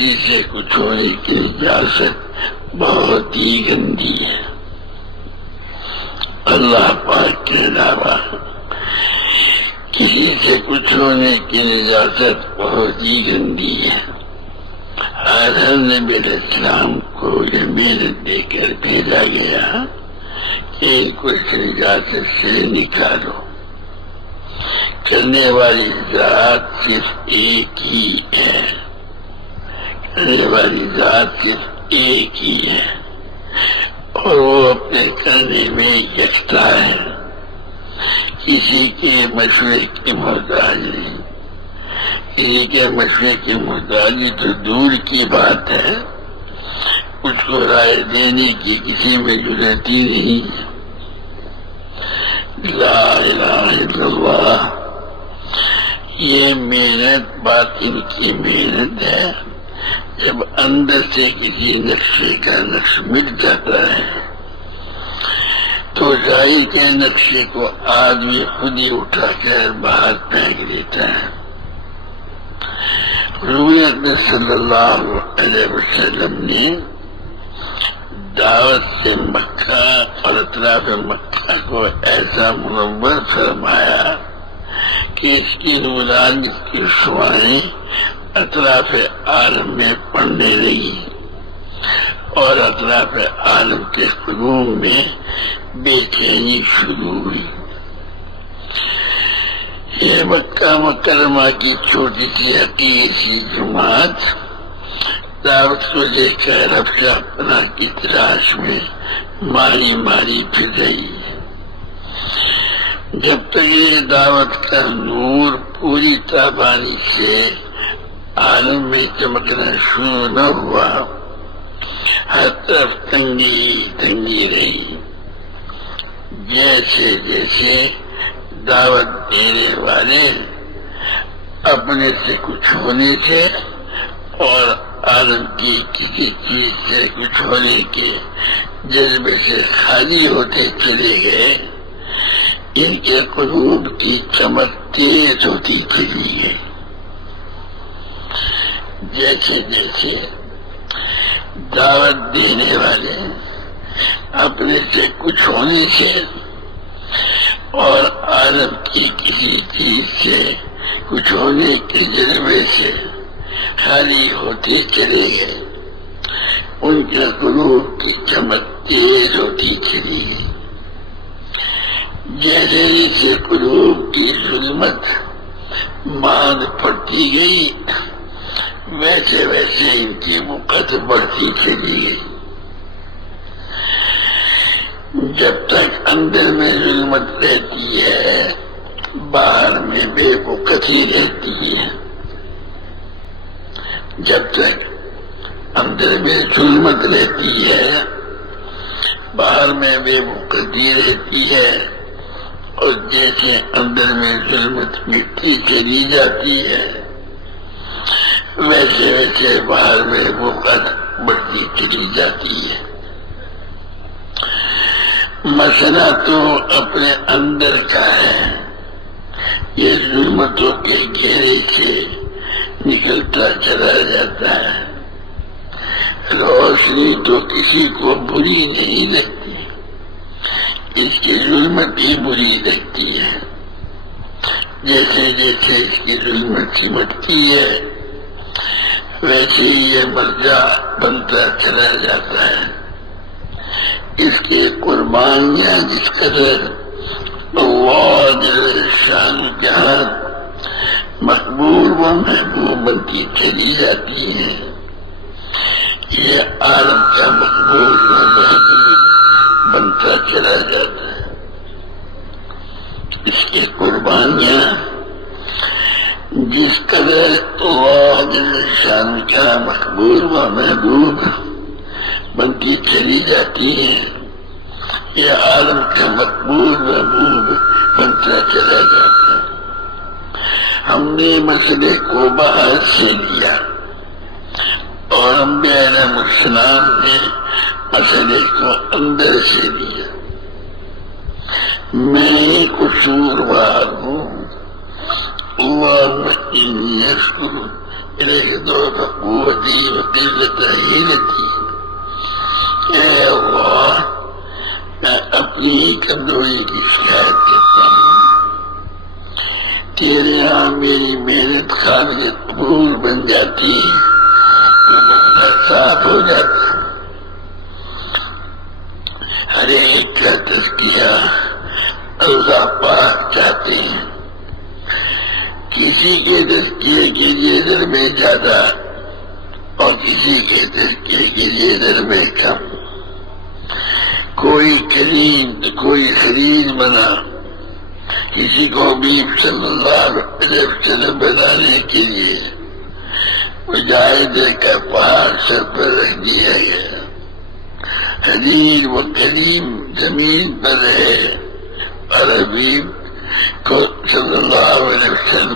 کسی سے کچھ ہونے کی اجازت بہت ہی گندی ہے۔ اللہ پاک کے علاوہ کسی سے کچھ ہونے کی اجازت بہت ہی گندی ہے۔ ہر نبی علیہ السلام کو یہ محنت دے کر بھیجا گیا کہ کچھ اجازت سے نکالو، کرنے والی ذات صرف ایک ہی ہے، کرنے والی ذات صرف ایک ہی ہے، اور وہ اپنے کرنے میں یکتا ہے، کسی کے مشورے کی محتاج نہیں۔ کسی کے مشورے کی محتاجی تو دور کی بات ہے، اس کو رائے دینے کی کسی میں ضرورت ہی نہیں ہے۔ لا الہ الا اللہ، یہ محنت باطن کی محنت ہے۔ جب اندر سے کسی نقشے کا نقش مٹ جاتا ہے تو ظاہر کے نقشے کو آدمی خود ہی اٹھا کر باہر پھینک دیتا ہے۔ حضور صلی اللہ علیہ وسلم نے دعوت سے مکہ اور اطراف مکہ کو ایسا منور فرمایا کہ اس کی نورانیت کی شعاعیں اطراف عالم میں پڑنے لگی اور اطراف عالم کے قلوب میں بے چینی شروع ہوئی۔ یہ مکہ مکرمہ کی چھوٹی سی حقیقی سی جماعت دعوت کو لے کر افشا پناہ کی تلاش میں ماری ماری پھر رہی ہے۔ جب تک یہ دعوت کا نور پوری تابانی سے عالم میں چمکنا شروع نہ ہوا، ہر طرف تنگی تنگی رہی۔ جیسے جیسے دعوت دینے والے اپنے سے کچھ ہونے سے اور عالم کی کسی چیز سے کچھ ہونے کے جذبے سے خالی ہوتے چلے گئے، ان کے قلوب کی چمک تیز ہوتی چلی گئی۔ جیسے جیسے دعوت دینے والے اپنے سے کچھ ہونے سے اور عالم کی کسی چیز سے کچھ ہونے کے جذبے سے خالی ہوتے چلے گئے، ان کے قلوب کی چمک تیز ہوتی چلی گئی۔ جیسے جیسے قلوب کی ظلمت ماند پڑتی گئی، ویسے ویسے ان کی مقت بڑھتی چلی گئی۔ جب تک اندر میں ظلمت رہتی ہے، باہر میں بے وقتی رہتی ہے۔ جب تک اندر میں ظلمت رہتی ہے، باہر میں بے وقتی رہتی ہے، اور جیسے اندر میں ظلمت مٹی چلی جاتی ہے، ویسے ویسے باہر میں وقت بڑھتی چلی جاتی ہے۔ مسئلہ تو اپنے اندر کا ہے، یہ ظلمتوں کے گھیرے سے نکلتا چلا جاتا ہے۔ روشنی تو کسی کو بری نہیں لگتی، اس کی ظلمت ہی بری لگتی ہے۔ جیسے جیسے اس کی ظلمت سمٹتی ہے، ویسے ہی یہ مرجع بنتا چلا جاتا ہے۔ اس کی قربانیاں جس قدر اللہ جل شان جہاں مقبول و محبوب بنتی چلی جاتی ہیں، یہ عالم کا مقبول و محبوب بنتا چلا جاتا ہے۔ اس کی قربانیاں جس قدر اللہ جل شان کا مقبول و محبوب بنتی چلی جاتی ہیں، یہ عالم کا مقبول و محبوب بنتا چلا جاتا ہے۔ ہم نے مسئلے کو باہر سے لیا اور انبیاء علیہ السلام نے مسئلے کو اندر سے لیا۔ میں قصوروار ہوں، اللہم انی اشکر الیک ضعف قوتی وقلت حیلتی، اے اللہ میں اپنی ہی کمزوری کی شکایت کرتا ہوں، تیرے یہاں میری محنت قابل قبول بن جاتی، مسئلہ صاف ہو جاتا۔ ہر ایک کا تزکیہ اللہ پاک چاہتے ہیں، کسی کے تزکیے کے لیے در میں زیادہ اور کسی کے تزکیے کے لیے در میں کم، کوئی کریم کوئی خرید بنا، کسی کو حبیب صلی اللہ علیہ وسلم بنانے کے لیے مجاہدے کا پہاڑ سر پر رکھ دیا گیا، حدید و کریم زمین پر ہے اور حبیب کو صلی اللہ علیہ وسلم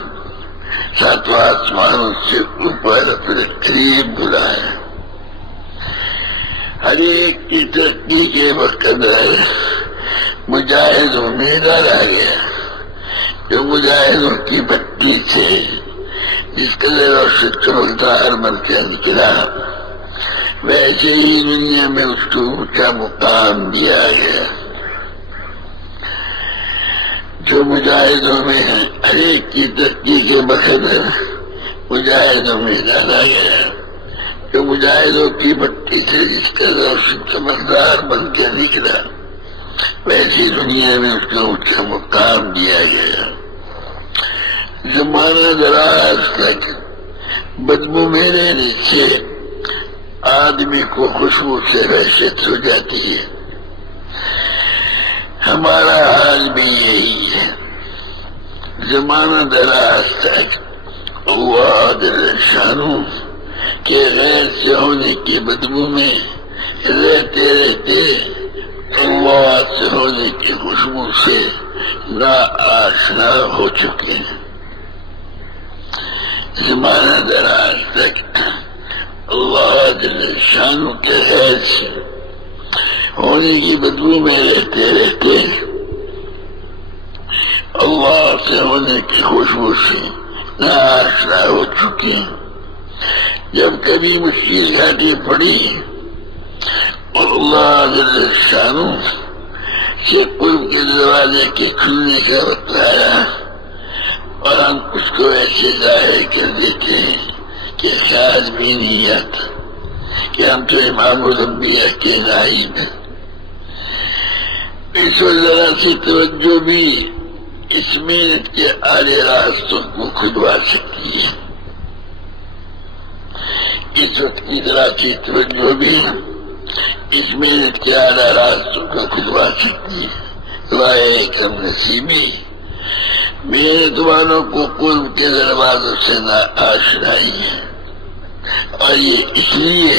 ساتواں آسمانوں سے اوپر اپنے قریب بلایا۔ ہر ایک کی ترقی کے وقت مجاہدوں میں ڈر آ گیا، جو مجاہدوں کی بتی سے جس کا روشن چمکدار مرکز نکلا، ویسے ہی دنیا میں اس کو اونچا مقام دیا گیا۔ جو مجاہدوں میں ہے ہر ایک کی ترقی کے بقدر مجاہدوں میں ڈالا گیا، جو مجاہدوں کی بتی سے جس کا روشن چمکدار بن کے نکلا، ویسی دنیا میں اس کو اونچا مقام دیا گیا۔ زمانہ دراز تک بدبو میں رہنے سے آدمی کو خوشبو سے وحشت ہو جاتی ہے، ہمارا حال بھی یہی ہے۔ زمانہ دراز تک اللہ جل شانہ کے غیر سے ہونے کی بدبو میں رہتے رہتے اللہ سے ہونے کی خوشبو سے ناآشنا ہو چکے ہیں۔ زمانہ دراز تک اللہ جل شانہ کے غیر سے ہونے کی بدبو میں رہتے رہتے اللہ سے ہونے کی خوشبو سے ناآشنا ہو چکے ہیں۔ جب کبھی مشکل گھاٹی پڑی اور اللہ جل شانہ سے قرب کے دروازے کے کھلنے کا وقت آیا اور ہم اس کو ایسے ظاہر کر دیتے ہیں کہ خیال بھی نہیں آتا کہ ہم تو امام الانبیاء کے نائب ہیں۔ اس وقت ذرا سی توجہ بھی اس محنت کے اعلی راستوں کو کھلوا سکتی ہے، اس وقت کی ذرا سی توجہ بھی اس محنت کے اعلی راستوں کو کھلوا سکتی ہے۔ رائے کم نصیبی محنت والوں کو قرب کے دروازوں سے ناآشنائی ہے، اور یہ اس لیے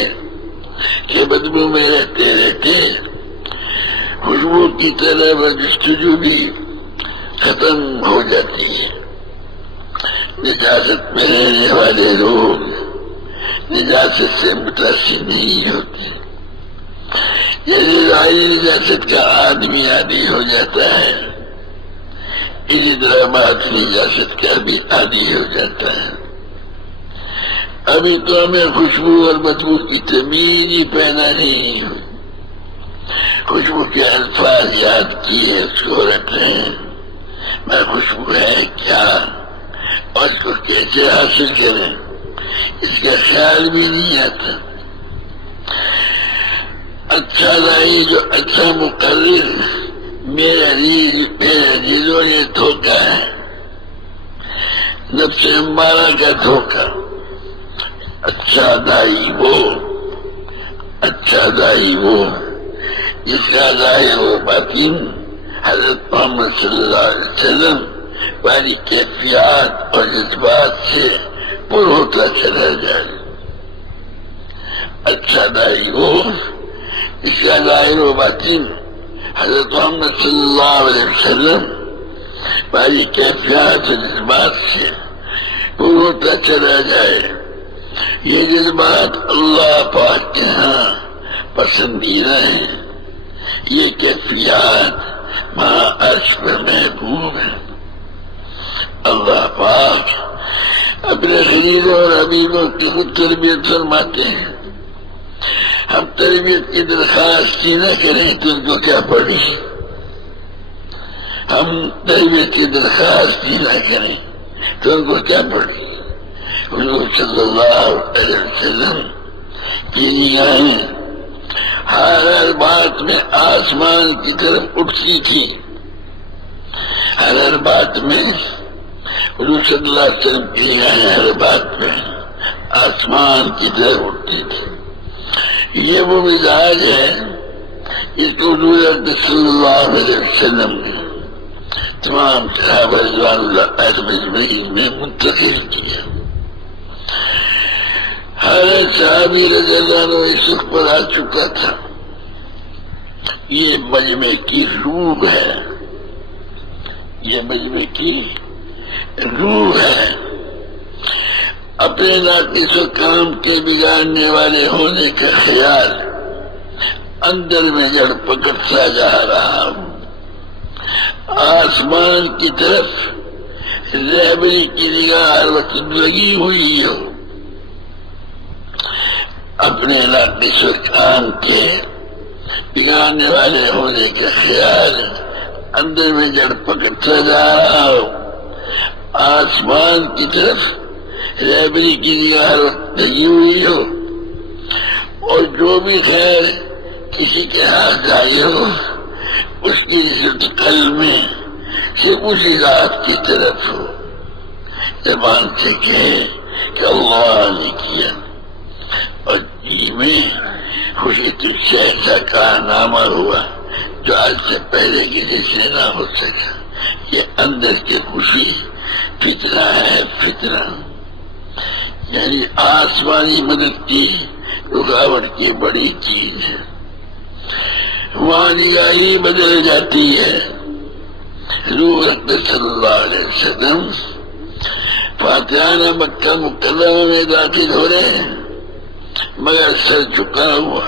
کہ بدبو میں رہتے رہتے خوشبو کی طرح جستجو بھی ختم ہو جاتی ہے۔ نجاست میں رہنے والے لوگ نجاست سے متاثر نہیں ہوتے، جیسے ظاہری نجاست کا آدمی عادی ہو جاتا ہے، اسی طرح باطنی نجاست کا بھی عادی ہو جاتا ہے۔ ابھی تو ہمیں خوشبو اور بدبو کی تمیز ہی پیدا نہیں ہوئی، خوشبو کے الفاظ یاد کیے اس کو رکھ رہے ہیں، میں خوشبو ہے کیا اور اس کو کیسے حاصل کریں اس کا خیال بھی نہیں آتا۔ اچھا دائی جو اچھا مقرر میرے دلوں نے دھوکا ہے، نفس امارہ کا دھوکا۔ اچھا دائی وہ جس کا ظاہر و باطن حضرت محمد صلی اللہ علیہ وسلم والی کیفیات اور جذبات سے پر ہوتا چلا جائے۔ اچھا دائی وہ جس کا ظاہر و باطن حضرت محمد صلی اللہ علیہ وسلم والی کیفیات اور جذبات سے پر ہوتا چلا جائے۔ یہ جذبات اللہ پاک کے ہاں پسندیدہ ہیں، یہ کیفیات ماں عرش پر محبوب ہیں۔ اللہ پاک اپنے خلیلوں اور حبیبوں کی خود تربیت فرماتے ہیں. ہم تربیت کی درخواست ہی نہ کریں تو ان کو کیا پڑی؟ ہم تربیت کی درخواست ہی نہ کریں تو ان کو کیا پڑی؟ حضور صلی اللہ علیہ وسلم کی نگاہیں ہر بات میں آسمان کی طرف اٹھتی تھی. ہر بات میں حضور صلی اللہ علیہ وسلم کی نگاہیں ہر بات میں آسمان کی طرف اٹھتی تھی. یہ وہ مزاج ہے جس کو حضور صلی اللہ علیہ وسلم نے تمام صحابہ رضوان اللہ علیہم اجمعین میں منتقل کیا. ہر صحابی رضی اللہ عنہ اس وقت پر آ چکا تھا. یہ مجمع کی روح ہے، یہ مجمع کی روح ہے. اپنے ناقص و کام کے بگاڑنے والے ہونے کا خیال اندر میں جڑ پکڑتا جا رہا ہوں. آسمان کی طرف رہبری کی نگاہ ہر وقت لگی ہوئی ہو. اپنے ناقص و کام کے بگاڑنے والے ہونے کا خیال اندر میں جڑ پکڑتا جا رہا ہو. آسمان کی طرف رہبری کی نگاہ ہر وقت لگی ہوئی ہو، اور جو بھی خیر کسی کے ہاتھ آئی ہو اس کی عزت قلب میں صرف اسی ذات کی طرف ہو. زبان سے کہے کہ اللہ نے کیا، اور جی میں خوشی تجھ سے ایسا کارنامہ ہوا جو آج سے پہلے کسی سے نہ ہو سکا. یہ اندر کی خوشی فطرہ ہے، فطرہ. یعنی آسمانی مدد کی رکاوٹ کی بڑی چیز ہے. وہاں نگاہی بدل جاتی ہے. حضور اکرم صلی اللہ علیہ وسلم فاتحانہ مکہ مکرمہ میں داخل ہو رہے ہیں مگر سر جھکا ہوا.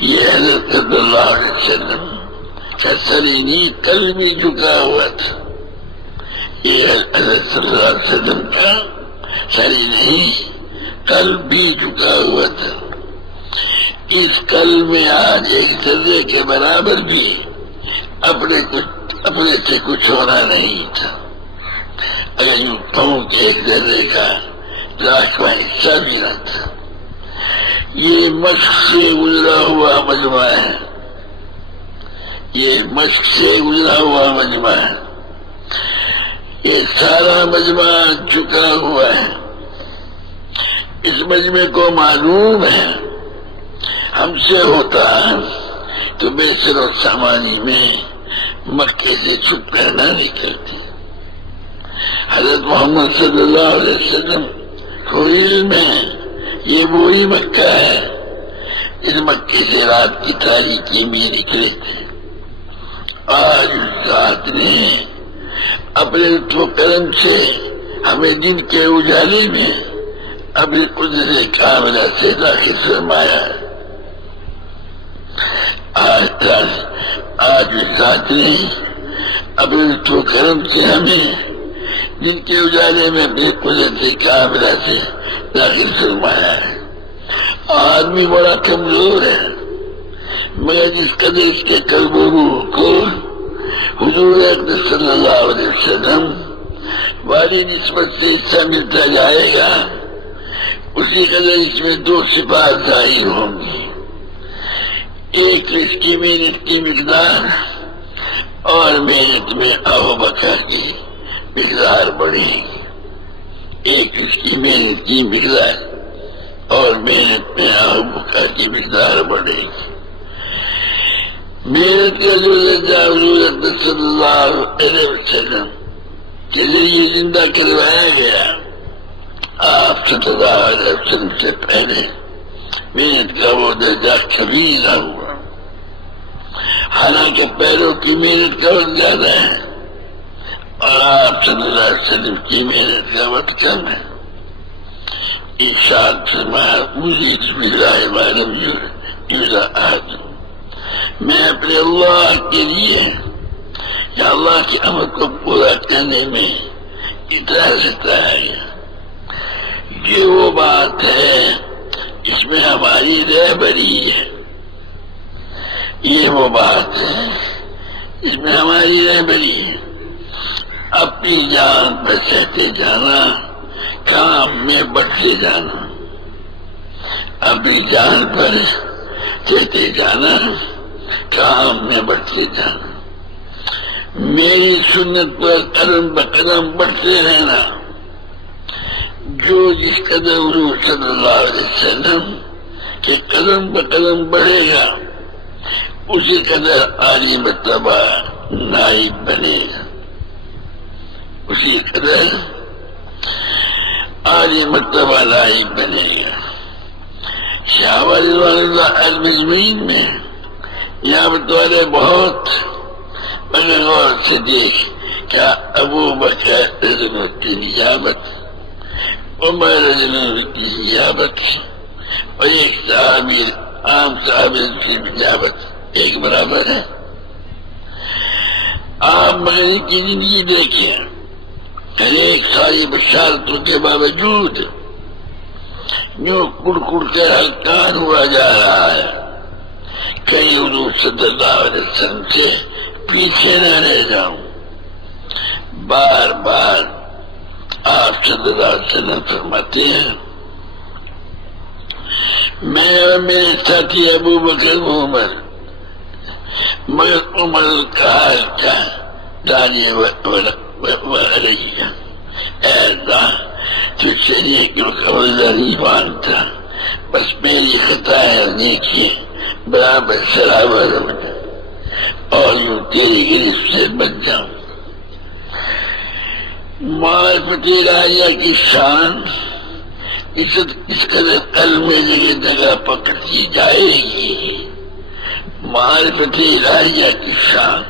یہ حضرت صلی اللہ علیہ وسلم کا سر ہی نہیں کل بھی جھکا ہوا تھا. یہ حضرت صلی اللہ علیہ وسلم کا سر ہی نہیں کل بھی جھکا ہوا تھا. اس کل میں آج ایک ذرے کے برابر بھی اپنے سے کچھ ہونا نہیں تھا. اگر یوں کہوں کہ ایک ذرے کا لاکھواں حصہ بھی نہ تھا. یہ مشق سے گزرا ہوا مجمع ہے، یہ مشق سے گزرا ہوا مجمع ہے. یہ سارا مجمع جھکا ہوا ہے. اس مجمع کو معلوم ہے ہم سے ہوتا تو بے سر و سامانی میں مکے سے چھپ کر نہ نکلتی. حضرت محمد صلی اللہ علیہ وسلم کو علم ہے یہ وہی مکہ ہے اس مکے سے رات کی تاریکی میں نکلے تھے. آج اس ذات نے اپنے لطف و کرم سے ہمیں دن کے اجالے میں اپنی قدرت کاملہ سے داخل فرمایا. آج اس ذات نے اپنے لطف و کرم سے ہمیں دن کے اجالے میں اپنی قدرت کاملہ سے داخل فرمایا ہے. آدمی بڑا کمزور ہے مگر جس قدر اس کے قلب و روح کو حضور اکرم صلی اللہ علیہ وسلم والی نسبت سے حصہ ملتا جائے گا اسی قدر اس میں دو صفات ظاہر ہوں گی. ایک اس کی محنت کی مقدار اور محنت میں آو بقا کی مقدار بڑھے گی. ایک اس کی محنت کی مقدار اور محنت میں آو بقا کی مقدار بڑھے گی. محنت کا جو حضور صلی اللہ علیہ وسلم کے ذریعے زندہ کروایا گیا آپ صلی اللہ علیہ وسلم سے پہلے محنت کا وہ درجہ کبھی نہ ہوا. حالانکہ پیروں کی محنت کا وقت زیادہ ہے اور آپ صلی اللہ علیہ وسلم کی محنت کا وقت کم ہے. ارشاد فرمایا مجھے بسم اللہ معلوم یوزا آدم میں اپنے اللہ کے لیے یا اللہ کے امر کو پورا کرنے میں اطلاع سکتا ہے. یہ وہ بات ہے اس میں ہماری رہبری ہے. یہ وہ بات ہے اس میں ہماری رہبری ہے. اپنی جان پر سہتے جانا، کام میں بڑھتے جانا. اپنی جان پر سہتے جانا، کام میں بڑھتے جانا. میری سنت پر قدم بقدم بڑھتے رہنا. جو جس قدر حضور صلی اللہ علیہ وسلم کے قدم بقدم بڑھے گا اسی قدر عالی مرتبہ نائب بنے گا. اسی قدر عالی مرتبہ نائب بنے گا. شاہ ولی اللہ المزمین میں یہاں بطورے بہت مگر غور سے دیکھ کیا ابو بکر رضی اللہ کی نجابت، عمر رضی اللہ کی نجابت اور ایک صحابی عام صحابی کی نجابت ایک برابر ہے. آپ مغرب کی زندگی دیکھیں، ہر ایک ساری بشارتوں کے باوجود جو کڑ کڑ کر ہلکان ہوا جا رہا ہے. کئی حضور صلی اللہ علیہ وسلم سے پیچھے نہ رہ جاؤں. بار بار آپ صلی اللہ علیہ وسلم فرماتے ہیں میں اور میرے ساتھی ابو بکر عمر، مگر عمر کا حال تھا دانے ایسا تجھ سے نیک قبضہ نہیں مانتا، بس میری خطائیں نیکی برابر سرابر ہو جائے اور یوں تیری گرفت سے بچ جاؤں. معرفت الہیہ کی شان اس قدر قلب میں جگہ پکڑتی جائے گی. معرفت الہیہ کی شان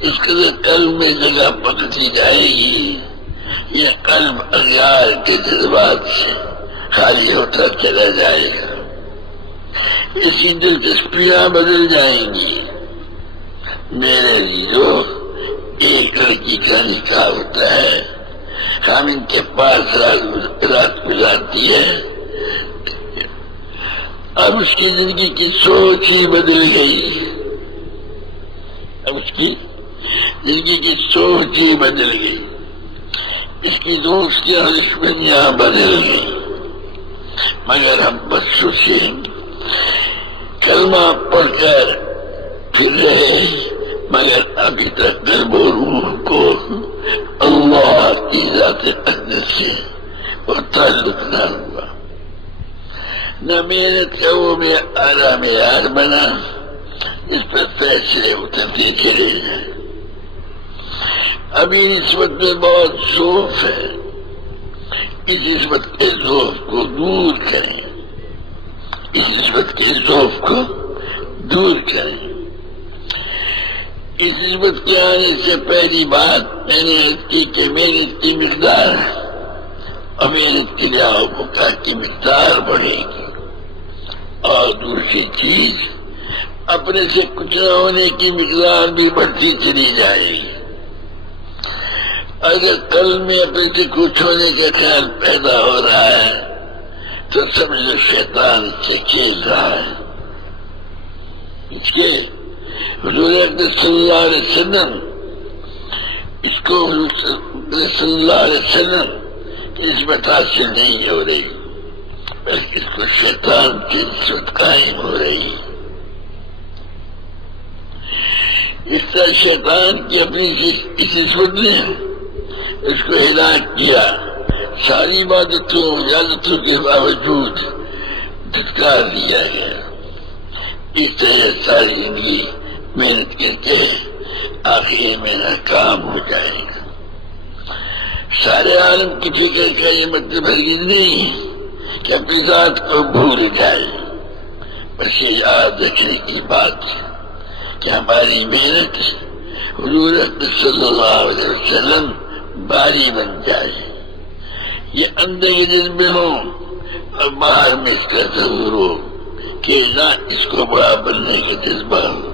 اس قدر قلب میں جگہ پکڑتی جائے گی. یہ قلب اغیار کے جذبات سے خالی ہوتا چلا جائے گا. اس کی دلچسپیاں بدل جائیں گی. میرے لیے ایک لڑکی کا نکاح ہوتا ہے، ہم ان کے پاس رات گزارتی ہے. اب اس کی زندگی کی سوچ ہی بدل گئی. اب اس کی زندگی کی سوچ ہی بدل گئی. اس کی دوستیاں اور دشمنیاں بدل گئی. مگر ہم بچوں سے کلمہ پڑھ کر پھر رہے، مگر ابھی تک قلب و روح کو اللہ کی ذات اقدس سے وہ تعلق نہ ہوا. نہ محنت کا وہ میں آرام یار بنا اس پر فیصلے اترتے چلے جائیں. ابھی نسبت میں بہت ذوف ہے. اس نسبت کے ذوف کو دور کریں. اس نسبت کے ذوف کو دور کریں. اس نسبت کے آنے سے پہلی بات میں نے کی کہ محنت کی مقدار اور محنت کی موقع کی مقدار بڑھے گی. اور دوسری چیز اپنے سے کچھ نہ ہونے کی مقدار بھی بڑھتی چلی جائے گی. اگر کل میں اپنے سے کچھ ہونے کا خیال پیدا ہو رہا ہے تو سمجھو شیطان اس سے کھیل رہا ہے. اس کے حضور اکرم صلی اللہ علیہ وسلم اس کو حضور صلی اللہ علیہ وسلم کی نسبت حاصل نہیں ہو رہی بلکہ اس کو شیطان کی نسبت قائم ہو رہی. اس طرح شیطان کی اپنی اس نسبت نے اس کو ہلاک کیا. ساری عبادتوں اجازتوں کے باوجود دھتکار دیا گیا. اس طرح ساری زندگی محنت کر کے آخر میں ناکام ہو جائے گا. سارے عالم کی فکر کا یہ مطلب ہرگز نہیں کہ اپنی ذات کو بھول جائے. بس یہ یاد رکھنے کی بات کہ ہماری محنت حضور اکرم صلی اللہ علیہ وسلم باری بن جائے. یہ اندر کے جذبے ہوں اور باہر میں اس کا ضرور ہو کہ نہ اس کو بڑا بننے کا جذبہ ہو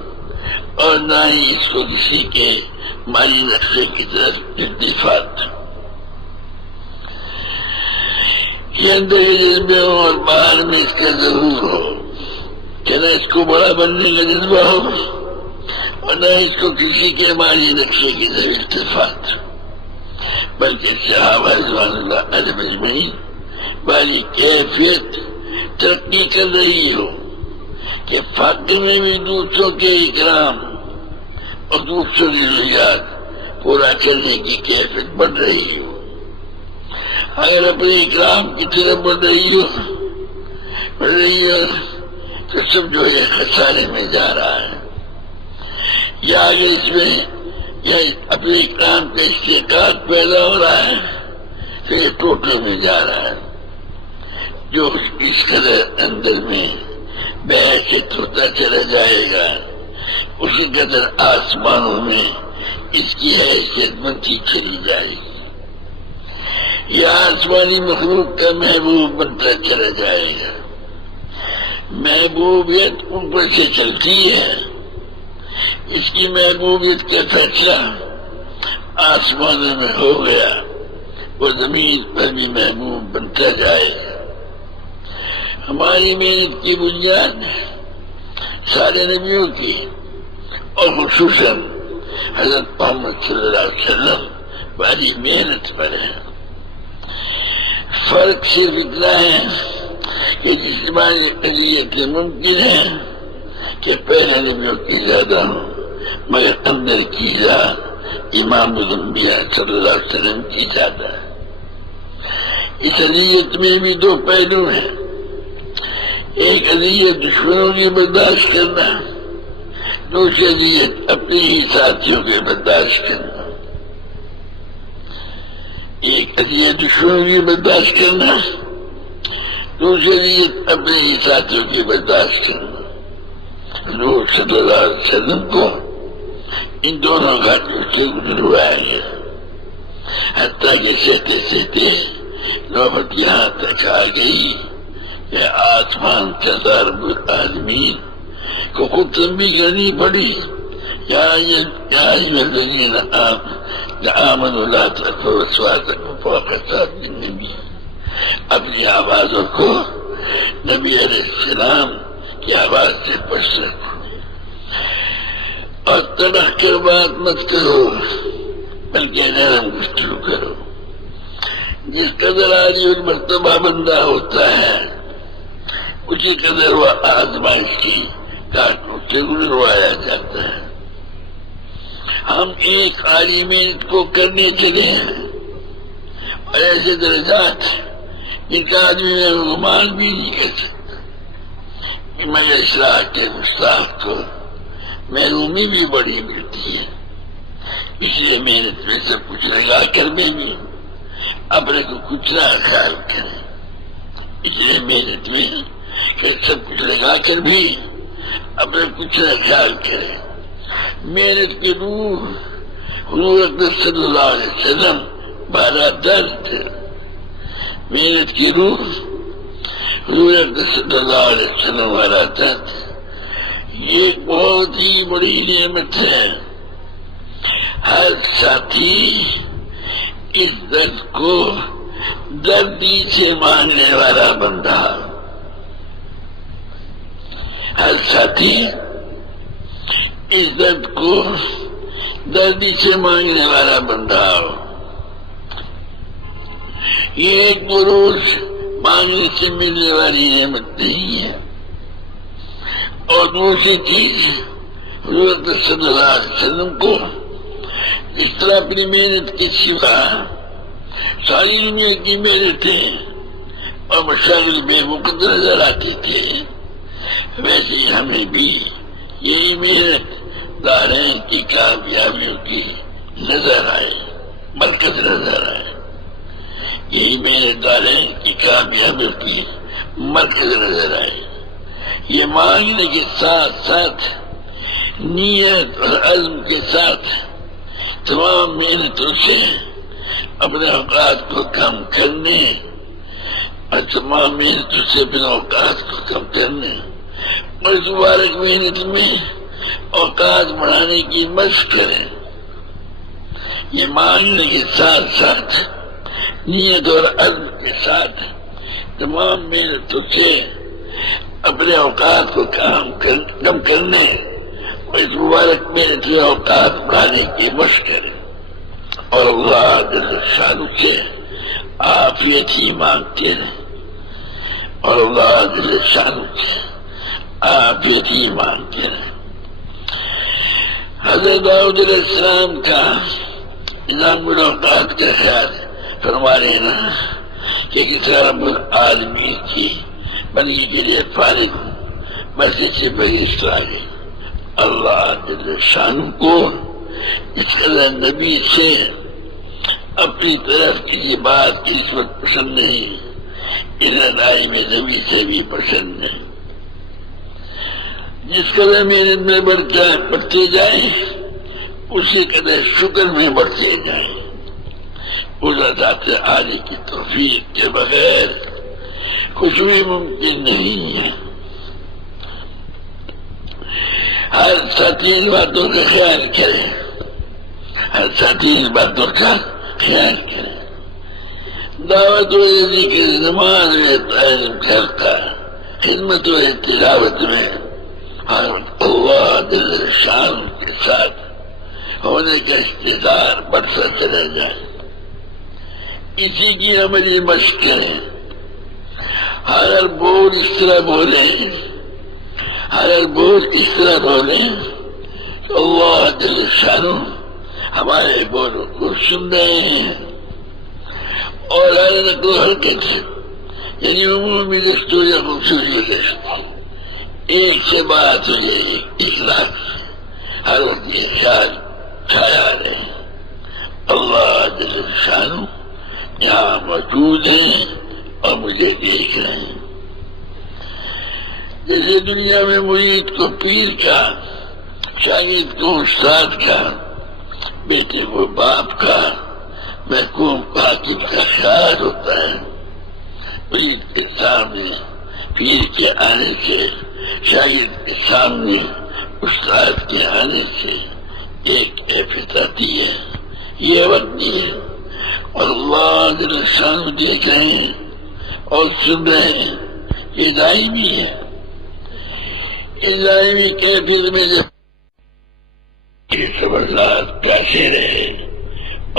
اور نہ ہی اس کو کسی کے مالی نقشے کی طرف التفات. یہ اندر کے جذبے ہو اور باہر میں اس کا ضرور ہو کہ نہ اس کو بڑا بننے کا جذبہ ہو اور نہ اس کو کسی کے مالی نقشے کی طرف التفات، بلکہ صحابہ رضوان اللہ علیہم اجمعین والی کیفیت ترقی کر رہی ہو کہ فقر میں بھی دوسروں کے اکرام اور دوسروں کی ضروریات پورا کرنے کی کیفیت بڑھ رہی ہو۔ اگر اپنے اکرام کی طرف بڑھ رہی ہو تو سب جو ہے خسارے میں جا رہا ہے، یا اگر اس میں یا اپنے اکرام کا استحقاق پیدا ہو رہا ہے تو یہ ٹوٹے میں جا رہا ہے۔ جو اس قدر اندر میں بحثیت ہوتا چلا جائے گا اسی قدر آسمانوں میں اس کی حیثیت بنتی چلی جائے گی، یہ آسمانی مخلوق کا محبوب بنتا چلا جائے گا۔ محبوبیت اوپر سے چلتی ہے، اس کی محبوبیت کا فیصلہ آسمانوں میں ہو گیا، وہ زمین پر بھی محبوب بنتا جائے گا۔ ہماری محنت کی بنیاد سارے نبیوں کی اور خصوصاً حضرت محمد صلی اللہ علیہ وسلم والی محنت پر ہے۔ فرق صرف اتنا ہے کہ جسمانی قلیت ممکن ہے کہ پہلے نبیوں کی زیادہ ہو، مگر اندر کی ذات امام الانبیاء صلی اللہ علیہ وسلم کی زیادہ ہے۔ اس اذیت میں بھی دو پہلو ہیں، ایک اذیت دشمنوں کی برداشت کرنا، دوسری اذیت اپنے ہی ساتھیوں کے برداشت کرنا۔ ایک اذیت دشمنوں کی برداشت کرنا، دوسری اذیت اپنے ہی ساتھیوں کی برداشت کرنا۔ حضور صلی اللہ علیہ وسلم کو ان دونوں گھاٹوں سے گزروایا گیا، حتیٰ کہ سہتے سہتے نوبت یہاں تک آ گئی کہ آسمان کا رب العالمین کو خود تنبیہ کرنی پڑی، یا الذین آمنوا لا ترفعوا اصواتکم فوق صوت النبی، اپنی آوازوں کو نبی علیہ السلام کی آواز سے پس رکھو اور تڑک کر بات مت کرو بلکہ نرم گفتگو کرو۔ جس قدر عالی المرتبہ بندہ ہوتا ہے اسی قدر وہ آزمائش کی کاٹوں سے گزروایا جاتا ہے۔ ہم ایک عالی محنت کو کرنے چلے ہیں اور ایسے درجات جن کا آدمی میں گمان بھی نہیں کر سکتا، میں اصلاح کے مستحق کو محرومی بھی بڑی ملتی ہے، اس لیے محنت میں سب کچھ لگا کر میں بھی اپنے کو کچھ نہ خیال کریں، اس لیے محنت میں سب کچھ لگا کر بھی اپنے کچھ نہ خیال کریں۔ محنت کی روح حضور اکرم صلی اللہ علیہ وسلم بارہ درد، محنت کی روح حضور اکرم صلی اللہ علیہ وسلم بارہ درد، یہ بہت ہی بڑی نعمت ہے۔ ہر ساتھی اس درد کو دردی سے ماننے والا بندہ، ہر ساتھی اس درد کو دردی سے مانگنے والا بندہ ہو۔ یہ ایک بروز مانگنے سے ملنے والی نعمت نہیں ہے۔ اور دوسری چیز حضور صلی اللہ علیہ وسلم کو اس طرح اپنی محنت کے سوا ساری دنیا کی محنتیں اور مشاغل بے وقت نظر آتی تھے، ویسے ہی ہمیں بھی یہی محنت دارین کی کامیابیوں کی نظر آئے، برکت نظر آئے، یہی محنت دارین کی کامیابیوں کی مرکز نظر آئے۔ یہ مانگنے کے ساتھ ساتھ نیت اور عزم کے ساتھ تمام محنتوں سے اپنے اوقات کو کم کرنے اور تمام محنتوں سے اپنے اوقات کو کم کرنے اور اس مبارک محنت میں اوقات بڑھانے کی مشق کریں۔ یہ مانگنے کے ساتھ ساتھ نیت اور عزم کے ساتھ تمام محنتوں سے اپنے اوقات کو کم کرنے اور اس مبارک محنت کے اوقات بڑھانے کی مشق کرے اور اللہ جل شانہ سے عافیت ہی مانگتے رہے اور اللہ جل شانہ سے عافیت ہی مانگتے رہے۔ حضرت داؤد علیہ السلام کا نظام الاوقات کا خیال فرما رہے نا کہ کس رب العالمین کی بندگی کے لیے فارغ ہوں، بس اس سے بڑی اصلاح ہے۔ اللہ جل شانہ کو اس قدر نبی سے اپنی طرف کسی بات کی نسبت پسند نہیں، ادھر دائم نبی سے بھی پسند نہیں۔ جس قدر محنت میں بڑھتے جائیں اسی قدر شکر میں بڑھتے جائیں۔ اس ذات عالی کی توفیق کے بغیر کچھ بھی ممکن نہیں ہے۔ ہر ساتھی باتوں کا خیال کریں، ہر ساتھی باتوں کا خیال کریں۔ دعوت و ذکر، نماز میں تعلیم کرتا، خدمت و تلاوت میں اللہ جل شانہ کے ساتھ ہونے کا استعداد بڑھتا چلا جائے، اسی کی عملی مشق کریں۔ ہر بول اس طرح بولیں، ہر بول اس طرح بولیں کہ اللہ جل شانہ ہمارے بولوں کو سن رہے ہیں، اور ہر نقل و حرکت یعنی عمومی دستور یا خصوصی دستور ایک سے بات ہو جائے گی، اخلاص ہر وقت یہ خیال چھایا رہے اللہ جل شانہ یہاں موجود ہیں اور مجھے دیکھ رہے ہیں۔ جیسے دنیا میں مرید کو پیر کا، شاگرد کو استاد کا، بیٹے کو باپ کا، محکوم کو حاکم کا خیال ہوتا ہے، مرید کے سامنے پیر کے آنے سے، شاگرد کے سامنے استاد کے آنے سے ایک کیفیت آتی ہے، یہ وقت نہیں ہے اور اللہ جل شانہ دیکھ رہے ہیں اور سن رہے ہیں، یہ دائمی ہے۔ اس دائمی کیفیت میں جب خبردار پیسے رہے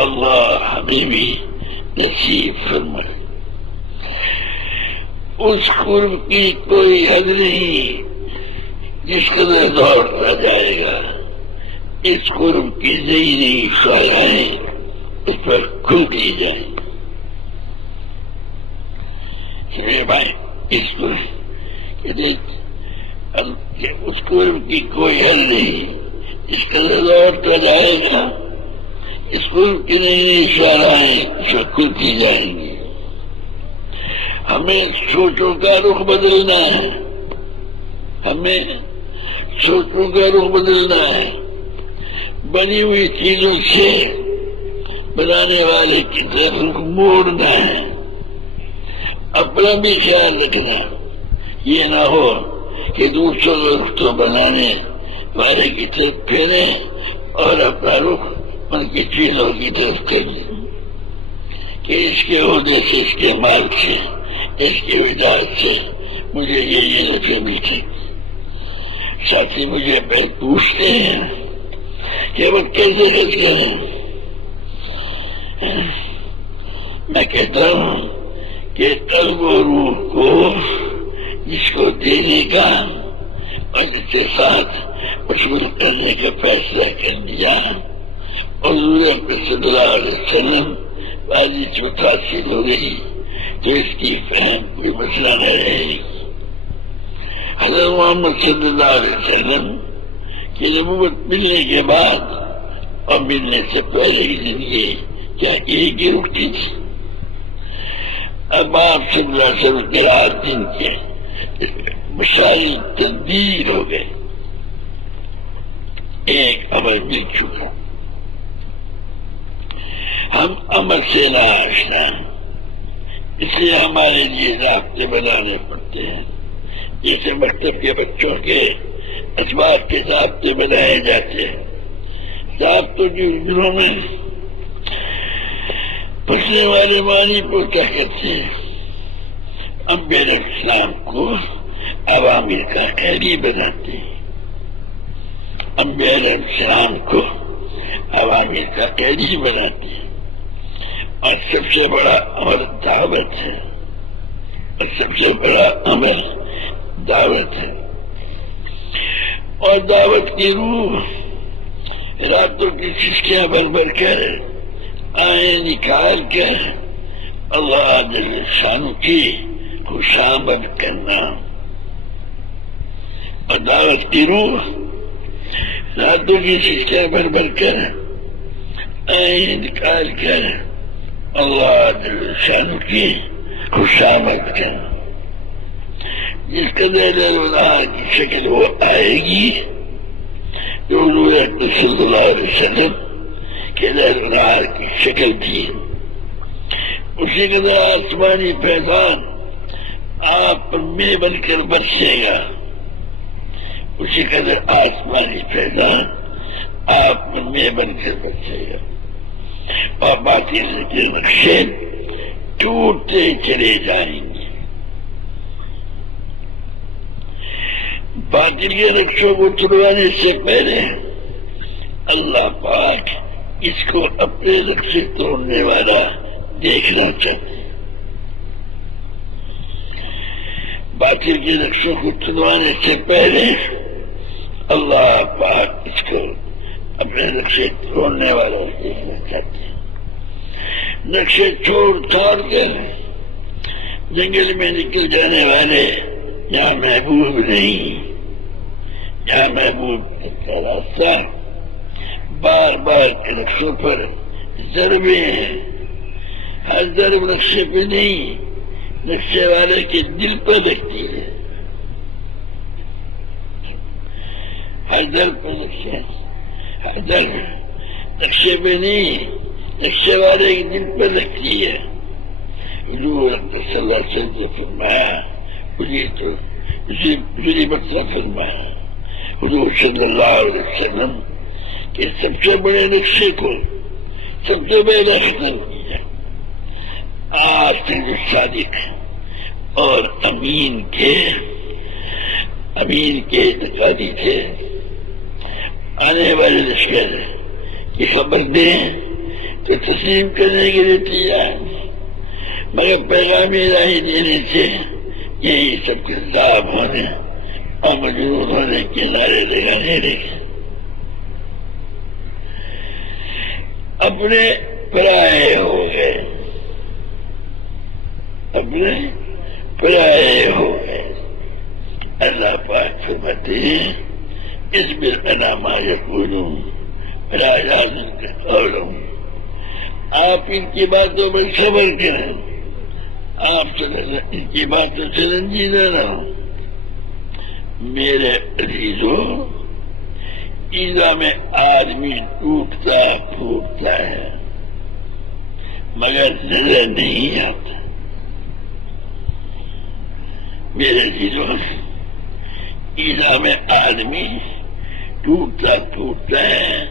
اللہ ہمیں بھی نصیب فرمائے۔ اس قرب کی کوئی حد نہیں جس قدر دوڑتا جائے گا، اس قرب کی نئی نئی شاخیں اس پر کھلتی جائیں۔ میرے بھائی اس کو اس قرب کی کوئی حل نہیں، اس قدر دوڑتا جائے گا، اس قرب کی نئی نئی شاخیں اس پر کھلتی جائیں گی۔ ہمیں سوچوں کا رخ بدلنا ہے، ہمیں سوچوں کا رخ بدلنا ہے، بنی ہوئی چیزوں سے بنانے والے کی طرف رخ موڑنا ہے۔ اپنا بھی خیال رکھنا، یہ نہ ہو کہ دوسروں کا رخ تو بنانے والے کی طرف پھیرے اور اپنا رخ ان کی چیزوں کی طرف کریں کہ اس کے عہدے سے، اس کے مال سے، اس کی وجاہت سے مجھے یہ نفع ملتی۔ ساتھی مجھے پہلے پوچھتے ہیں کہ وہ کیسے خرچ کریں، میں کہتا ہوں کہ قلب و روح کو جس کو دینے کا اور جس کے ساتھ مشغول کرنے کا فیصلہ کر لیا اور حضور صلی اللہ علیہ وسلم والی چوٹ حاصل ہو گئی تو اس کی فہم کوئی مسئلہ نہ رہے گی۔ حضرت محمد صلی اللہ علیہ وسلم کی نبوت ملنے کے بعد اور ملنے سے پہلے کی زندگی کیا ایک ہی رکتی تھی؟ اب آپ صلی اللہ علیہ وسلم کے 8 دن کے مسائل تبدیل ہو گئے، ایک عمل مل چکا، ہم عمل سے نہ آشنا، اس لیے ہمارے لیے ضابطے بنانے پڑتے ہیں، جیسے مکتب کے بچوں کے اسباب کے ضابطے بنائے جاتے ہیں۔ ضابطوں کے دنوں میں پھنسنے والے معنی کو کیا کرتے ہیں؟ انبیاء علیہ السلام کو عوامر کا قیدی بناتے ہیں، انبیاء علیہ السلام کو عوامر کا قیدی بناتے ہیں، اور سب سے بڑا عمل دعوت ہے، اور سب سے بڑا عمل دعوت ہے، اور دعوت کی روح راتوں کی سسکیاں بھر بھر کر آئیں نکال کر اللہ جل شانہ کی خوشامد کرنا، اور دعوت کی روح راتوں کی سسکیاں بھر بھر کر آئیں نکال کر اللہ جل شانہ کی خوشامد کرنا۔ جس قدر اللہ کی شکل وہ آئے گی جو حضور صلی اللہ علیہ وسلم کے اللہ کی شکل تھی، اسی قدر آسمانی فیضان آپ پر میں بن کر برسے گا، اسی قدر آسمانی فیضان آپ پر میں بن کر برسے گا، اور باقی کے نقشے ٹوٹتے چلے جائیں گے۔ باطل کے نقشوں کو چھڑوانے سے پہلے اللہ پاک اس کو اپنے نقشے توڑنے والا دیکھنا چاہتے ہیں۔ باطل کے نقشوں کو چھڑوانے سے پہلے اللہ پاک اس کو اپنے نقشے توڑنے والا دیکھنا چاہتے ہیں۔ نقشے چھوڑ چھاڑ کر جنگل میں نکل جانے والے یہاں محبوب نہیں، یہاں محبوب کا راستہ بار بار کے نقشوں پر ضربیں ہیں، ہر ضرب نقشے پہ نہیں، نقشے والے کے دل پر لگتی ہے، ہر ضرب پہ ہر ضرب نقشے پہ نہیں، نقشے والے کے دل پر لگتی ہے۔ حضور صلی اللہ علیہ وسلم نے فرمایا، فرمایا حضور صلی اللہ علیہ وسلم کے سب سے بڑے نقشے کو سب سے پہلے ختم کیا آج صادق اور امین کے اعتقادی تھے، آنے والے لشکر کی خبر دیں تو تسلیم کرنے کے لیے تیار، مگر پیغام الہی دینے سے یہی سب کے صاحب ہونے اور مجبور ہونے کے نعرے لگانے لگے، اپنے پرائے ہو گئے، اپنے پرائے ہو گئے۔ اللہ پاک فرماتے ہیں اصبر علی ما یقولون ولا تحزن قولهم، آپ ان کی باتوں پر صبر کریں، آپ ان کی باتوں سے رنجیدہ نہ ہوں۔ میرے عزیزوں، ایذا میں آدمی ٹوٹتا پھوٹتا ہے مگر نظر نہیں آتا۔ میرے عزیزوں، ایذا میں آدمی ٹوٹتا پھوٹتا ہے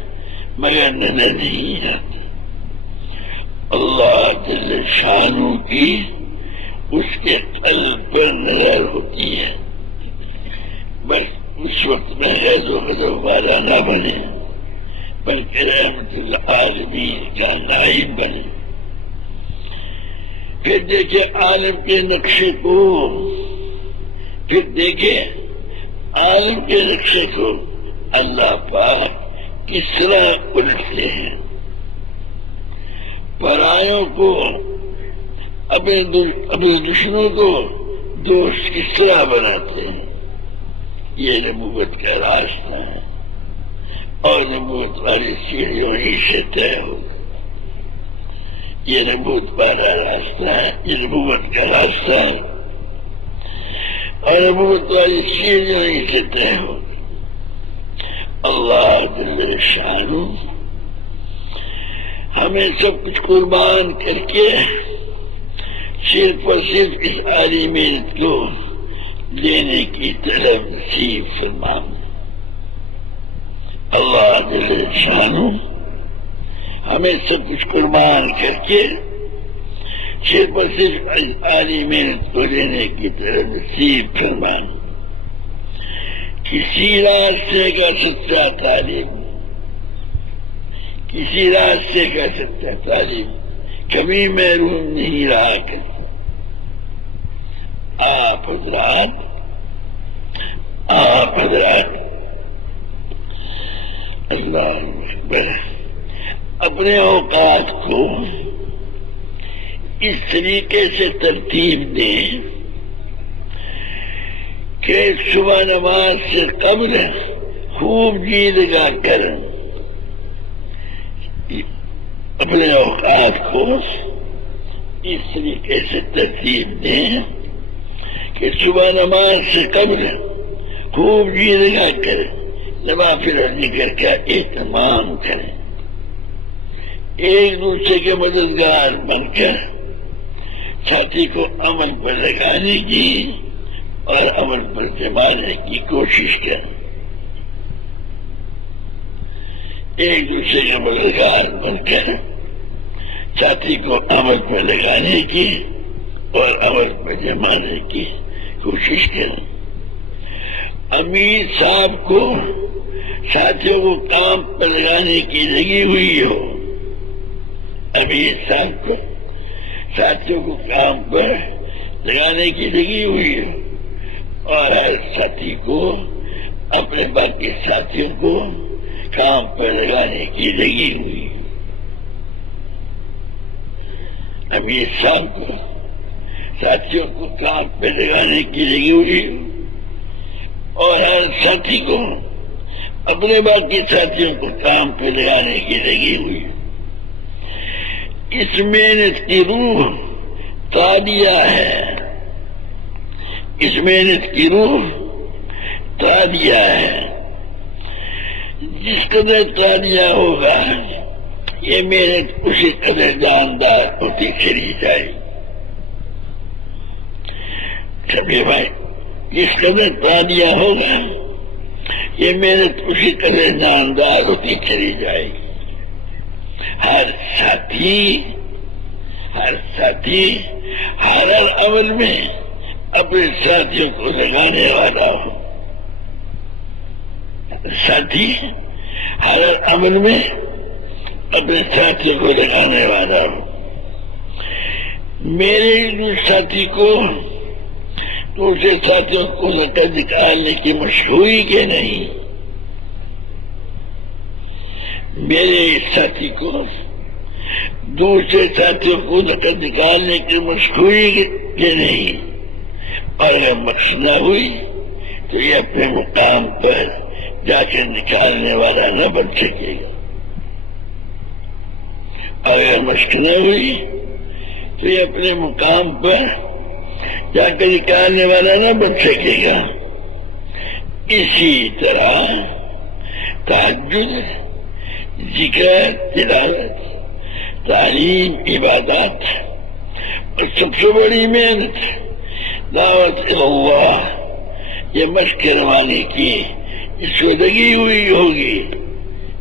مگر نظر نہیں آتا۔ اللہ جل شانہ کی اس کے قلب پر نظر ہوتی ہے، بس اس وقت میں غیظ و غضب والا نہ بنے بلکہ رحمت العالمین کا نائب بنے۔ پھر دیکھے عالم کے نقشے کو، پھر دیکھے عالم کے نقشے کو اللہ پاک کس طرح الٹتے ہیں، پرایوں کو اپنے دشمنوں کو دوست کس طرح بناتے ہیں۔ یہ نبوت کا راستہ ہے، اور نبوت والی سیڑھیوں ہی سے طے ہوگا۔ یہ نبوت والا راستہ ہے، یہ نبوت کا راستہ ہے، اور نبوت والی سیڑھیوں ہی سے طے ہوگا۔ اللہ جل شانہ ہمیں سب کچھ قربان کر کے صرف اور صرف اس عالی محنت کو لینے کی طرف نصیب فرمائے۔ اللہ جل شانہ ہمیں سب کچھ قربان کر کے صرف اور صرف عالی محنت کو لینے کی طرح نصیب فرمان. کسی راستے کا سچا تعلیم، کسی راستے کا سچا تعلیم کبھی محروم نہیں رہا کرتا. آپ حضرات اللہ اکبر اپنے اوقات کو اس طریقے سے ترتیب دیں کہ صبح نماز سے قبل خوب جی لگا کر اپنے اوقات کو اس طریقے سے ترتیب دیں کہ صبح نماز سے قبل خوب جی لگا کر نوافل اور ذکر کا اہتمام کریں. ایک دوسرے کے مددگار بن کر ساتھی کو عمل پر لگانے کی اور عمل پر جمانے کی کوشش کریں. ایک دوسرے کے مددگار بن کر ساتھی کو عمل پر لگانے کی اور عمل پر جمانے کی کوشش کریں. امیر صاحب کو ساتھیوں کو کام پر لگانے کی لگی ہوئی ہو، امیر صاحب کو ساتھیوں کو کام پر لگانے کی لگی ہوئی ہو اور ہر ساتھی کو اپنے باقی ساتھیوں کو کام پر لگانے کی لگی ہوئی. امیر صاحب کو ساتھیوں کو کام پہ لگانے کی لگی ہوئی اور ہر ساتھی کو اپنے باقی ساتھیوں کو کام پہ لگانے کی لگی ہوئی. اس محنت کی روح تالیہ ہے، اس محنت کی روح تالیہ ہے. جس قدر تالیہ ہوگا یہ محنت اسی قدر جاندار ہوتی چلی جائے. سبھی بھائی جس قدر تالیہ ہوگا یہ محنت اسی قدر جاندار ہوتی چلی جائے گی. ہر ساتھی ہر عمل میں اپنے ساتھیوں کو لگانے والا ہو. ساتھی ہر عمل میں اپنے ساتھیوں کو لگانے والا ہو. میرے ساتھی کو دوسرے ساتھیوں کو نقد نکالنے کی مشہوری کے نہیں، میرے ساتھی کو دوسرے ساتھیوں کو نقد نکالنے کی مشہوری کے نہیں، اور اگر مشق نہ ہوئی تو یہ اپنے مقام پر جا کے نکالنے والا نہ بن سکے گا. اگر مشق نہ ہوئی تو یہ اپنے مقام پر جا کر نکالنے والا نہ بن سکے گا. اسی طرح تہجد، ذکر، تلاوت، تعلیم، عبادات اور سب سے بڑی محنت دعوت اللہ یہ مشق کروانے کی اس کو لگی ہوئی ہوگی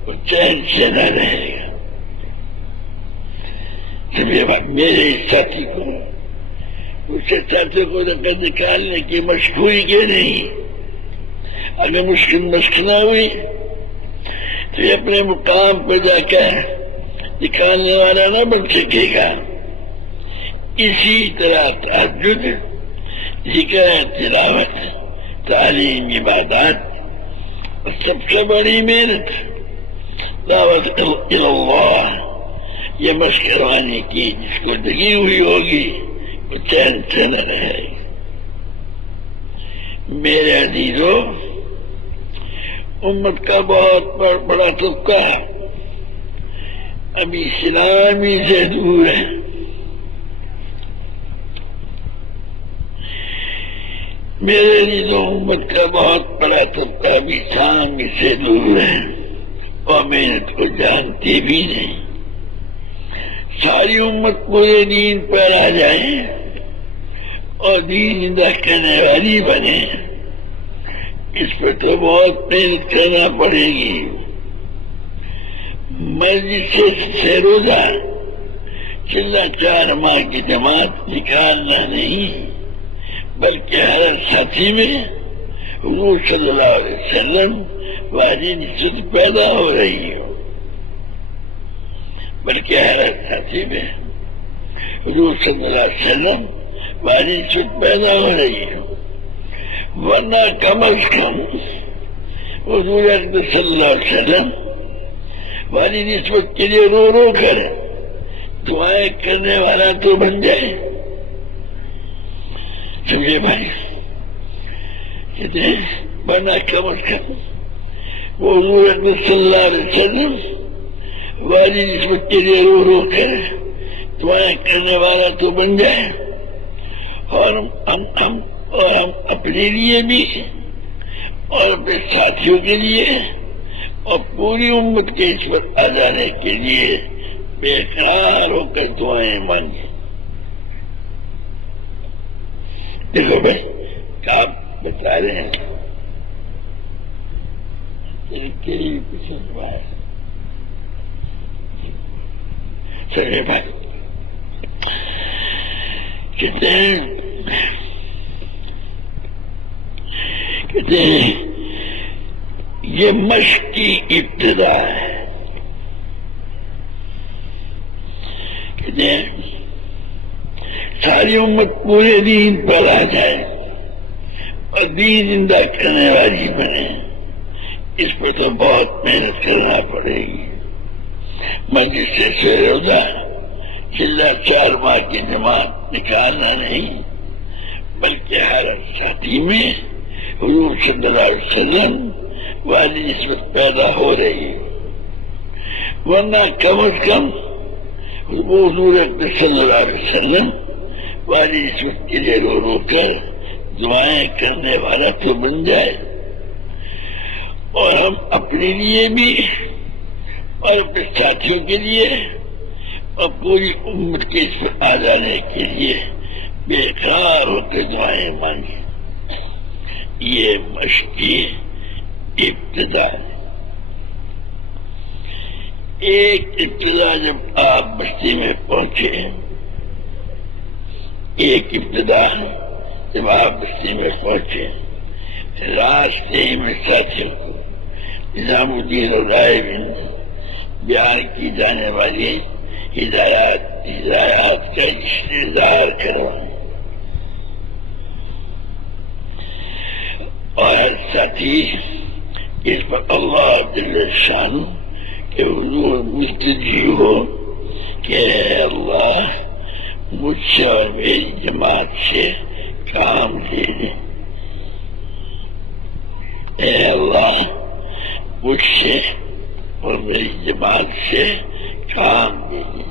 وہ چین سے نہ رہے گا. میرے ساتھی کو دوسرے ساتھیوں کو نکالنے کی مشق ہوئی کہ نہیں، اگر مشق نہ ہوئی تو یہ اپنے مقام پہ جا کر نکالنے والا نہ بن سکے گا. اسی طرح تہجد، ذکر، تلاوت، تعلیم، عبادات اور سب سے بڑی محنت دعوت اللہ یہ مشق کروانے کی جس کو لگی ہوئی ہوگی وہ چین سے نہ رہے گا. میرے عزیزو، امت کا بہت بڑا طبقہ ابھی اسلامی سے دور ہے. میرے عزیزو، امت کا بہت بڑا طبقہ ابھی اسلامی سے دور ہے اور محنت کو جانتے بھی نہیں. ساری امت پورے دین پر آ جائیں اور دین زندہ کرنے والی بنے، اس پر تو بہت محنت کرنا پڑے گی. مسجد سے روزہ چلہ 4 ماہ کی جماعت نکالنا نہیں، بلکہ ہر ساتھی میں حضور صلی اللہ علیہ وسلم والی نسبت پیدا ہو رہی ہو، بلکہ ہر ساتھی میں حضور صلی اللہ علیہ وسلم والی نسبت پیدا ہو رہی ہو، ورنہ کم از کم حضور اکرم صلی اللہ علیہ وسلم والی نسبت کے لیے رو رو کر دعائیں کرنے والا تو بن جائے. سمجھے بھائی؟ کہتے ہیں ورنہ کم از کم وہ حضور اکرم صلی اللہ علیہ وسلم والی نسبت کے لیے رو رو کر دعائیں کرنے والا تو بن جائے، اور ہم اپنے لیے بھی اور اپنے ساتھیوں کے لیے اور پوری امت کے اس پر آ جانے کے لیے بے قرار ہو کر دعائیں مانگیں. دیکھو بھائی کیا بتا رہے ہیں، پیچھے دعا ہے. سمجھے بھائی؟ کہتے ہیں یہ مشق کی ابتدا ہے. کہتے ہیں ساری امت پورے دین پر آ جائے اور دین زندہ کرنے والی بنے، اس پہ تو بہت محنت کرنا پڑے گی. مسجد سے سویرے روزہ چلہ 4 ماہ کی جماعت نکالنا نہیں، بلکہ ہر ساتھی میں حضور صلی اللہ علیہ وسلم والی نسبت پیدا ہو رہی ہے، ورنہ کم از کم وہ حضور اکرم صلی اللہ علیہ وسلم والی نسبت کے لیے رو رو کر دعائیں کرنے والا تو بن جائے، اور ہم اپنے لیے بھی اور اپنے ساتھیوں کے لیے اور پوری امت کے اس پر آ جانے کے لیے بے قرار ہو کر دعائیں مانگیں. یہ مشق کی ابتدا ہے. ایک ابتدا جب آپ بستی میں پہنچے، ایک ابتدا جب آپ بستی میں پہنچے، راستے میں ساتھیوں کو نظام الدین رائے بیان کی جانے والی ہدایات کا اظہار کروائیں، اور ساتھی اس پر اللہ جل شان کے حضور مستجیب ہو کہ اے اللہ مجھ سے اور میری جماعت سے کام لے لیں. اے اللہ مجھ سے اور میری جماعت سے کام لے لیں.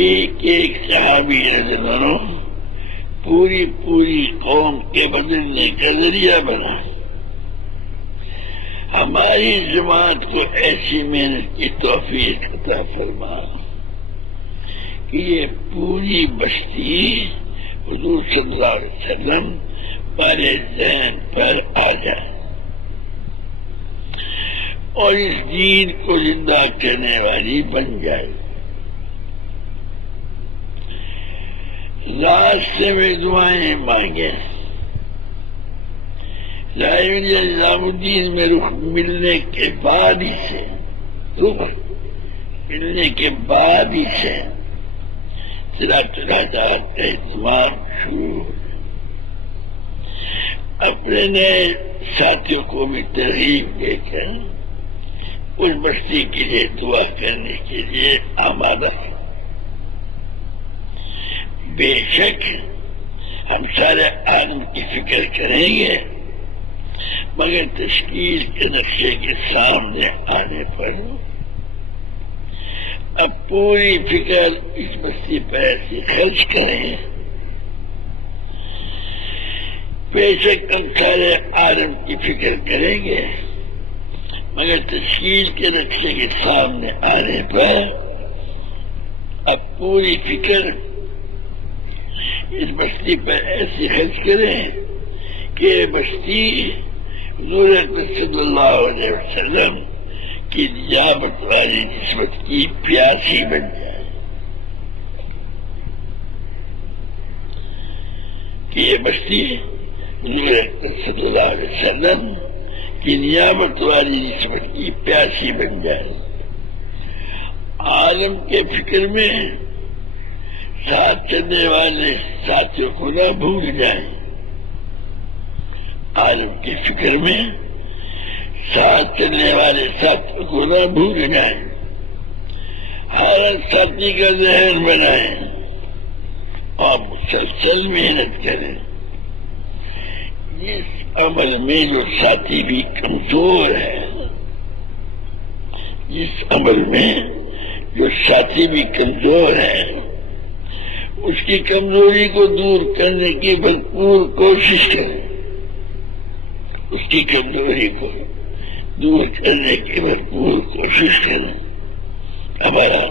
ایک ایک صحابی رضی اللہ عنہ پوری قوم کے بدلنے کا ذریعہ بنا. ہماری جماعت کو ایسی محنت کی توفیق عطا فرما کہ یہ پوری بستی حضور صلی اللہ علیہ وسلم پر ذہن پر آ جائے اور اس دین کو زندہ کرنے والی بن جائے. راستے میں دعائیں مانگے. نظام الدین میں رخ ملنے کے بعد ہی سے صلاۃ کا اہتمام شروع. اپنے نئے ساتھیوں کو بھی ترغیب دے کر اس بستی کے لیے دعا کرنے کے لیے آمادہ. بے شک ہم سارے عالم کی فکر کریں گے، مگر تشکیل کے نقشے کے سامنے آنے پر اب پوری فکر اس بستی پر ایسے خرچ کریں. بے شک ہم سارے عالم کی فکر کریں گے، مگر تشکیل کے نقشے کے سامنے آنے پر اب پوری فکر اس بستی پر ایسی خرچ کریں کہ بستی حضور صلی اللہ علیہ وسلم کی نجابت والی نسبت کی پیاسی بن جائے. کہ یہ بستی حضور اکرم صلی اللہ علیہ وسلم کی نیابت والی نسبت کی پیاسی بن جائے، عالم کے فکر میں ساتھ چلنے والے ساتھیوں کو نہ بھول جائیں، عالم کی فکر میں ساتھ چلنے والے ساتھیوں کو نہ بھول جائیں، ہر ساتھی کا ذہن بنائیں اور مسلسل محنت کریں۔ اس عمل میں جو ساتھی بھی کمزور ہے، جس عمل میں جو ساتھی بھی کمزور ہے، اس کی کمزوری کو دور کرنے کی بھرپور کوشش کریں، اس کی کمزوری کو دور کرنے کی بھرپور کوشش کریں۔ ہمارا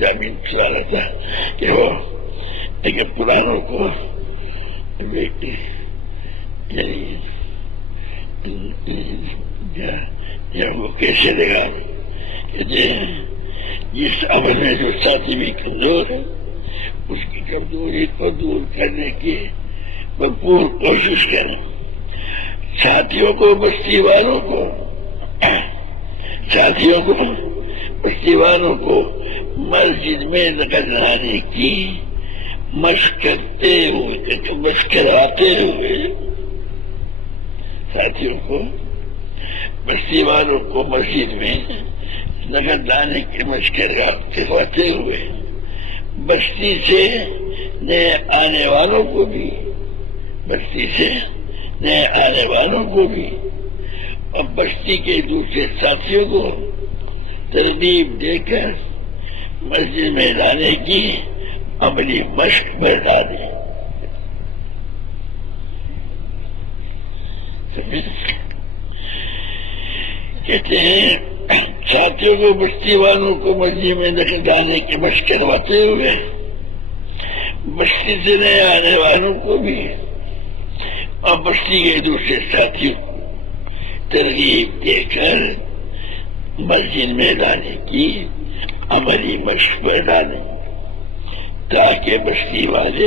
جامین سوال تھا کہ وہ اگر پرانوں کو وہ کیسے لگا کہ جس عمل میں جو ساتھی بھی کمزور ہے، اس کی کمزوری کو دور کرنے کی بھرپور کوشش کریں۔ ساتھیوں کو بستی والوں کو مسجد میں نقل لانے کی مشق کرتے ہوئے، مشق کرواتے ہوئے، ساتھیوں کو بستی والوں کو مسجد میں نقل لانے کی مشق کرواتے ہوئے، بستی سے نئے آنے والوں کو بھی، بستی سے نئے آنے والوں کو بھی اور بستی کے دوسرے ساتھیوں کو ترغیب دے کر مسجد میں لانے کی عملی مشق بڑھا دیں۔ کہتے ہیں ساتھیوں کو بستی والوں کو مسجد میں دخل ڈالنے کی مشق کرواتے ہوئے بستی سے نئے آنے والوں کو بھی اور بستی کے دوسرے ساتھیوں کو ترغیب دے کر مسجد میں لانے کی عملی مشق پر ڈالیں تاکہ بستی والے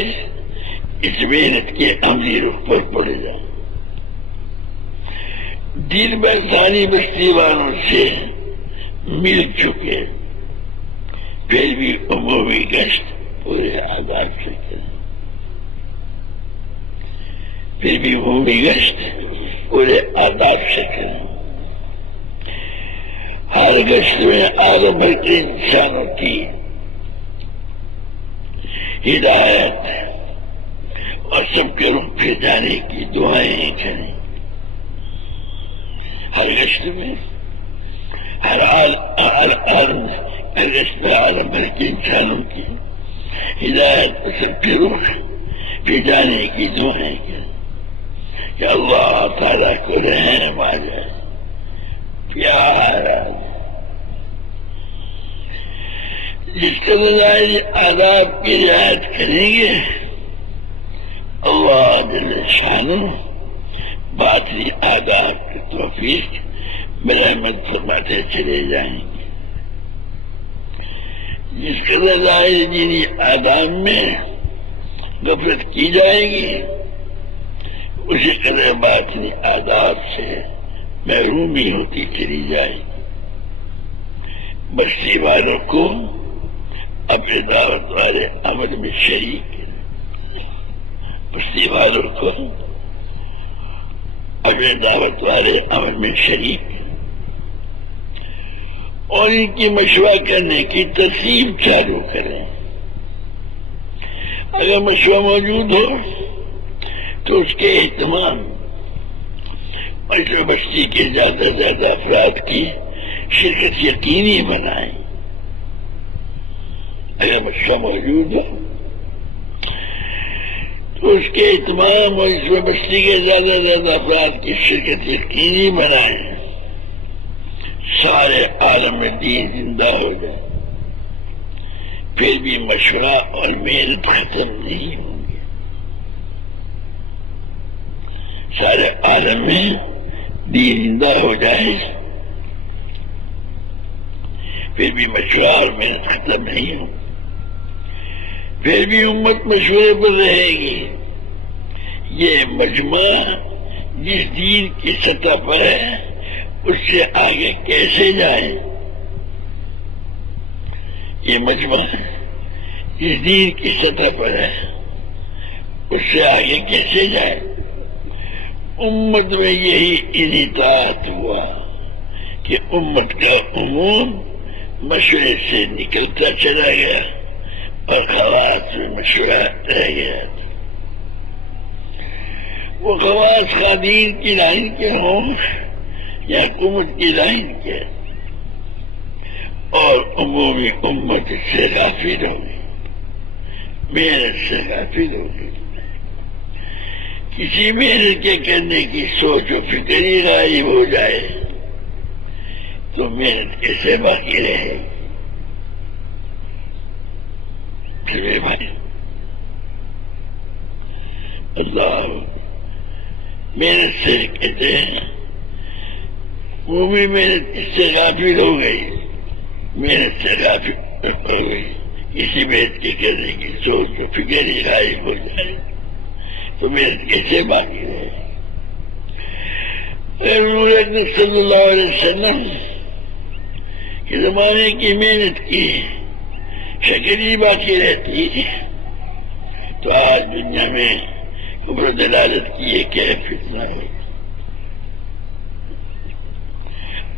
اس محنت کے عملی رخ پر پڑ جائیں۔ دن بھر ساری بستی والوں سے مل چکے، پھر بھی عمومی گشت پورے آداب سے کریں، پھر بھی عمومی گشت پورے آداب سے کریں۔ ہر گشت میں عالم بھر کے انسانوں کی ہدایت اور سب کے رخ پہ جانے کی دعائیں کریں۔ ہر گشت میں ہر گشت میں عالم بھر کے انسانوں کی ہدایت اور سب کے رخ پہ جانے کی دعائیں کریں کہ اللہ تعالیٰ کو رحم آ جائے، پیار آ جائے۔ جس کے ظاہری آداب کی رعایت کریں گے اللہ جل شانہ باطنی آداب کی توفیق برحمت فرماتے چلے جائیں گے۔ جس کے ظاہری دینی آداب میں غفلت کی جائے گی اسی قدر باطنی آداب سے محرومی ہوتی چلی جائے گی۔ بستی والوں کو اپنے دعوت والے عمل میں شریک کریں، بستی والوں کو اپنے دعوت والے عمل میں شریک کریں اور ان کی مشورہ کرنے کی ترتیب چالو کریں۔ اگر مشورہ موجود ہو تو اس کے اہتمام اور بستی کے زیادہ سے زیادہ افراد کی شرکت یقینی بنائیں۔ اگر مشورہ موجود ہو تو اس کے اہتمام اور اس میں بستی کے زیادہ سے زیادہ افراد کی شرکت یقینی بنائیں، سارے عالم میں دین زندہ ہو جائے۔ پھر بھی مشورہ اور محنت ختم نہیں ہوں گے، سارے عالم میں دین زندہ ہو جائے پھر بھی مشورہ اور محنت ختم نہیں ہوں۔ پھر بھی امت مشورے پر رہے گی. یہ مجمع جس دین کی سطح پر ہے اس سے آگے کیسے جائیں؟ یہ مجمع جس دین کی سطح پر ہے اس سے آگے کیسے جائیں؟ امت میں یہی انعطاف ہوا کہ امت کا عموم مشورے سے نکلتا چلا گیا اور خواص میں مشورہ رہ گیا. وہ خواص خادین کی لائن کے ہوں یا حکومت کی لائن کے، اور عمومی امت سے غافل ہوگی، محنت سے غافل ہوگی. کسی محنت کے کرنے کی سوچ و فکر ہی غائب ہو جائے تو محنت کیسے باقی رہے گی؟ بھائی اللہ محنت سے کہتے ہیں وہ بھی محنت اس سے غافل ہو گئی، محنت سے غافل ہو گئی. کسی محنت کے کرنے کی سوچ و فکر ہی غائب ہو جائے تو محنت کیسے باقی رہے؟ حضور صلی اللہ علیہ وسلم کے زمانے کی محنت کی شکل ہی باقی رہتی تو آج دنیا میں کفر دلالت کی یہ کیا فتنہ ہو.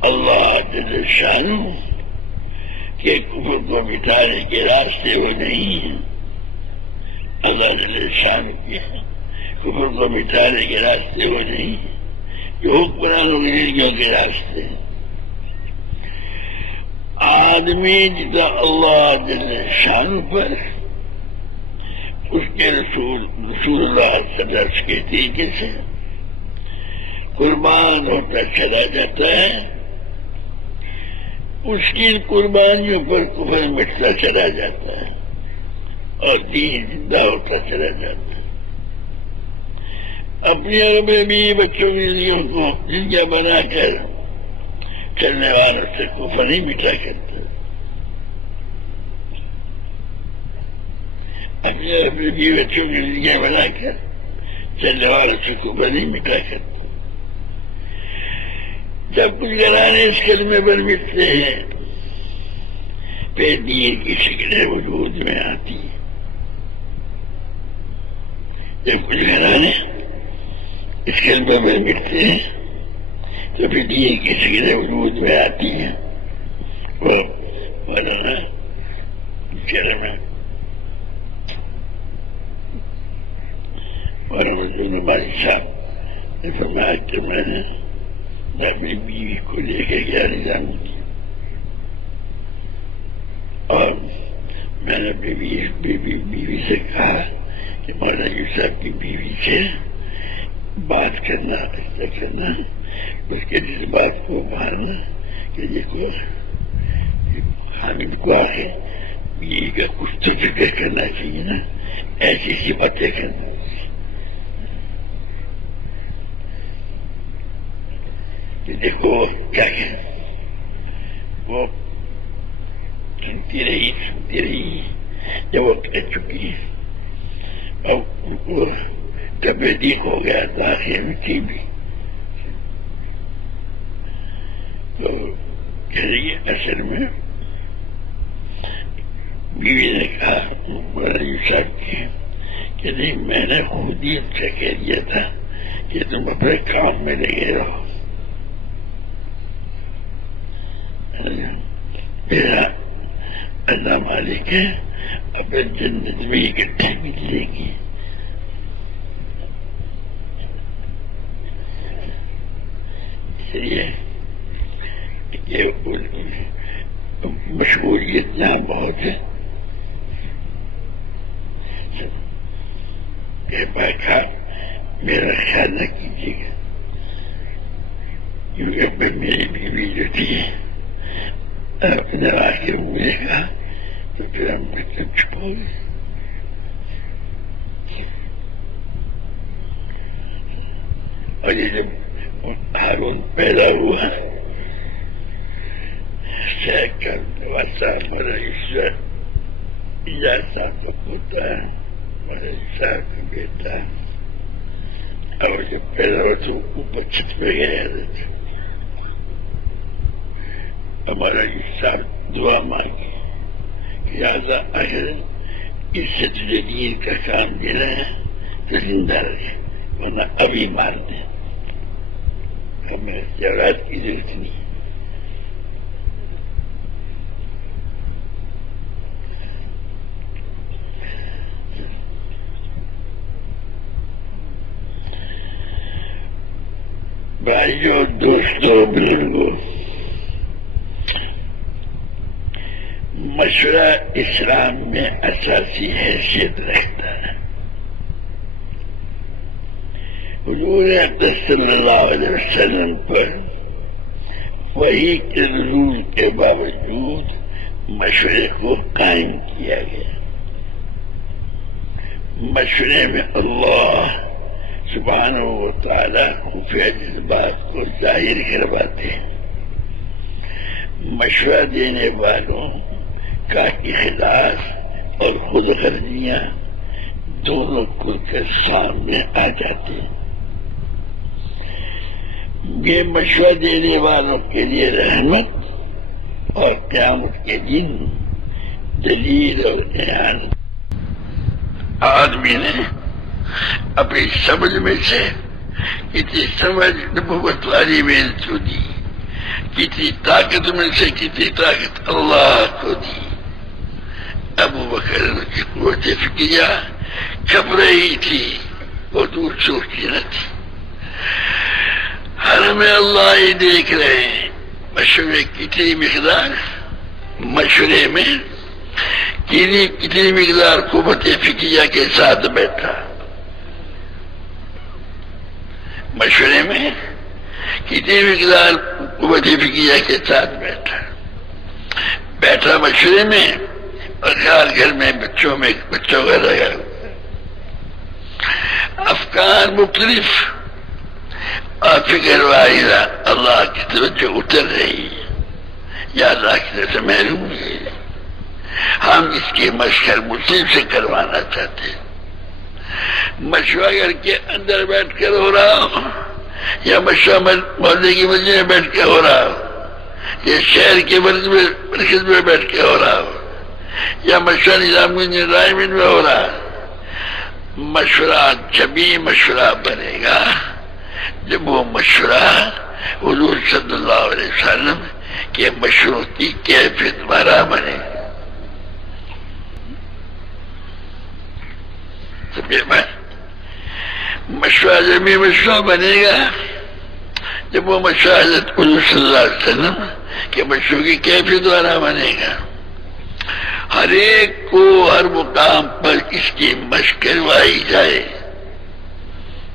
اللہ جل شانہ کے کفر کو مٹانے کے راستے وہ نہیں ہیں. اللہ جل شانہ کے کفر کو مٹانے کے راستے وہ نہیں ہیں جو حکمرانوں کی زندگیوں کے راستے ہیں. آدمی جتنا اللہ جل شانہ پر اس کے رسول اللہ صلی اللہ علیہ وسلم کے طریقے سے قربان ہوتا چلا جاتا ہے، اس کی قربانیوں پر کفر مٹتا چلا جاتا ہے اور دین زندہ ہوتا چلا جاتا ہے. اپنی اور اپنے بیوی بچوں کی زندگیوں کو زندہ بنا کر چلنے والوں سے کفر نہیں مٹا کرتا. اپنے اپنے بیوی بچوں کی زندگیاں بنا کر چلنے والوں سے کفر نہیں مٹا کرتا. جب کچھ گھرانے اس کلمے پر مٹتے ہیں پھر دین کی شکلیں وجود میں آتی ہیں. جب کچھ گھرانے اس کلمے پر مٹتے ہیں تو پھر دین کی شکلیں وجود میں آتی ہیں. وہ مولانا ہماری صاحب نے فرمایا کہ میں اپنی بیوی کو لے کے گیا نظام کیا اور میں نے اپنی بیوی سے کہا کہ مولانا یوسف صاحب کی بیوی سے بات کرنا ایسا کرنا، اس کے جس بات کو ماننا کہ دیکھو حامد کو آگے بیوی کا کچھ تو فکر کرنا چاہیے نا، ایسی سی باتیں کرنا. دیکھو کیا وہ سنتی رہی جب وہ کہہ چکی اب ان کو کبھی ہو گیا تھا آخر میں تھی بھی تو اصل میں بیوی نے کہا مولانا صاحب کی کہ نہیں میں نے خود ہی ان سے کہہ دیا تھا کہ تم اپنے کام میں لگے رہو. میرا اللہ مالک ہے اپنے جنت میں اکٹھے ملے گی. اس لیے مشغولیت نہ بہت ہے. میرا خیال نہ کیجیے گا کیونکہ میری بیوی جو تھی اپنے آخر مجھے کہا تو پھر ہم مطلب چھپ ہو گئے. اور یہ جب ہارون پیدا ہوا شیخ کا مولانا یوسف ایجاز صاحب کا پوتا ہے، مہاراج صاحب کا بیٹا، اور جب پیدا ہوا تو اوپر چھت پہ گیا تھا، ہمارا یہ صاحب دعا مانگی کہ لہٰذا اگر اس سے تجھے دین کا کام دینا ہے تو زندہ رہے، ورنہ ابھی مار دیں، ہمیں اختیارات کی ضرورت نہیں۔ بھائیو، دوستو، بزرگو، مشورہ اسلام میں اساسی حیثیت رکھتا ہے۔ حضور اقدس صلی اللہ علیہ وسلم پر وحی کے نزول کے باوجود مشورے کو قائم کیا گیا۔ مشورے میں اللہ سبحانہ و تعالی خفیہ جذبات کو ظاہر کرواتے ہیں۔ مشورہ دینے والوں کا اخلاص اور خود غرضیاں دونوں کھل کر سامنے آ جاتے ہیں۔ یہ مشورہ دینے والوں کے لیے رحمت اور قیامت کے دن دلیل اور اعانت۔ آدمی نے اپنی سمجھ میں سے کتنی سمجھ نبوت والی محنت کو دی، کتنی طاقت میں سے کتنی طاقت اللہ کو دی۔ ابو بکر کی قوت فکریہ کب رہی تھی، وہ دور سوچی نہ تھی۔ ہر میں اللہ ہی دیکھ رہے ہیں۔ مشورے کتنی مقدار، مشورے میں کتنی مقدار قوت فکریہ کے ساتھ بیٹھا، مشورے میں کتنی مقدار قوت فکریہ کے ساتھ بیٹھا مشورے میں، اور گھر میں بچوں کا لگا افکار مختلف اور فکر واحدہ اللہ کی توجہ اتر رہی ہے، یا اللہ کی طرف سے محروم ہے۔ ہم اس کی مشق مسلم سے کروانا چاہتے ہیں۔ مشورہ گھر کے اندر بیٹھ کر ہو رہا ہو، یا مشورہ محلے کی مسجد میں بیٹھ کے ہو رہا ہو، یا شہر کے مرکز میں بیٹھ کے ہو رہا ہو، یا مشورہ نظام میں ہو رہا ہے، مشورہ جبھی مشورہ بنے گا جب وہ مشورہ حضور صلی اللہ علیہ وسلم کے مشوروں کی کیفیت والا بنے گا۔ مشورہ جبھی مشورہ بنے گا جب وہ مشورہ حضرت حضور صلی اللہ علیہ وسلم کے مشوروں کی کیفیت والا بنے گا۔ ہر ایک کو ہر مقام پر اس کی مشق کروائی جائے،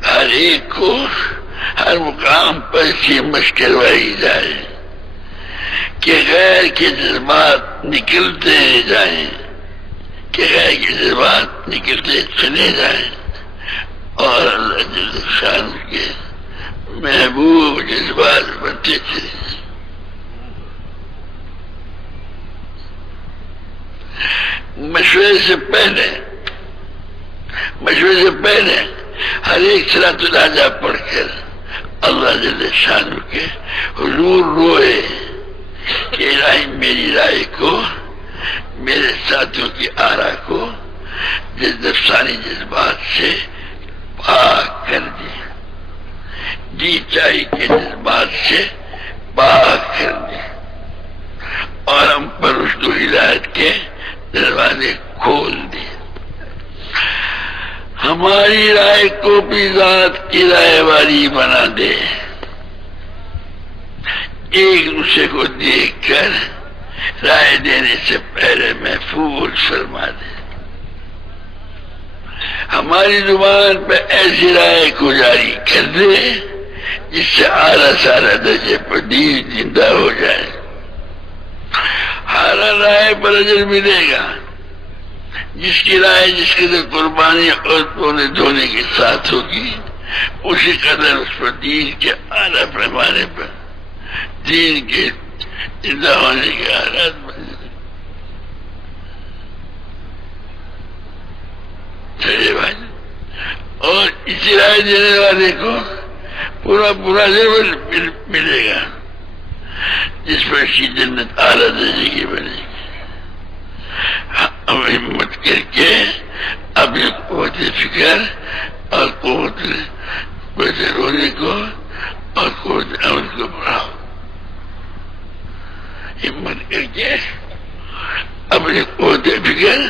ہر ایک کو ہر مقام پر اس کی مشق کروائی جائے کہ غیر کے جذبات نکلتے جائیں، کہ غیر کے جذبات نکلتے چلے جائیں، اور اللہ جل شانہ کے محبوب جذبات بنتے چلے جائیں۔ مشورے سے پہلے ہر ایک صلاۃ الحاجہ پڑھ کر اللہ جل شانہ کے حضور روئے کہ الہی میری رائے کو، میرے ساتھیوں کی آرا کو نفسانی جذبات سے پاک کر دے، جی چاہی کے جذبات سے پاک کر دے، اور ہم پر رشد و ہدایت کے دروازے کھول دے۔ ہماری رائے کو بھی ذات کی رائے والی بنا دے، ایک دوسرے کو دیکھ کر رائے دینے سے پہلے محفوظ فرما دے۔ ہماری زبان پہ ایسی رائے کو جاری کر دے جس سے اعلیٰ سارا درجے پر دین زندہ ہو جائے۔ ہر رائے پر اجر ملے گا، جس کی رائے جس قدر قربانی اور تونے دھونے کے ساتھ ہوگی، اسی قدر اس پر دین کے اعلیٰ پیمانے پر دین کے زندہ ہونے کے حالات بن جائیں۔ چلے بھائی، اور اسی رائے دینے والے کو پورا پورا لیول ملے گا جس پر کی جنت اعلیٰ درجے کی بنے گی۔ ہم ہمت کر کے اپنی قوت فکر اور قوت رونے کو اور قوت عمل کو بڑھاؤ، ہمت کر کے اپنی قوت فکر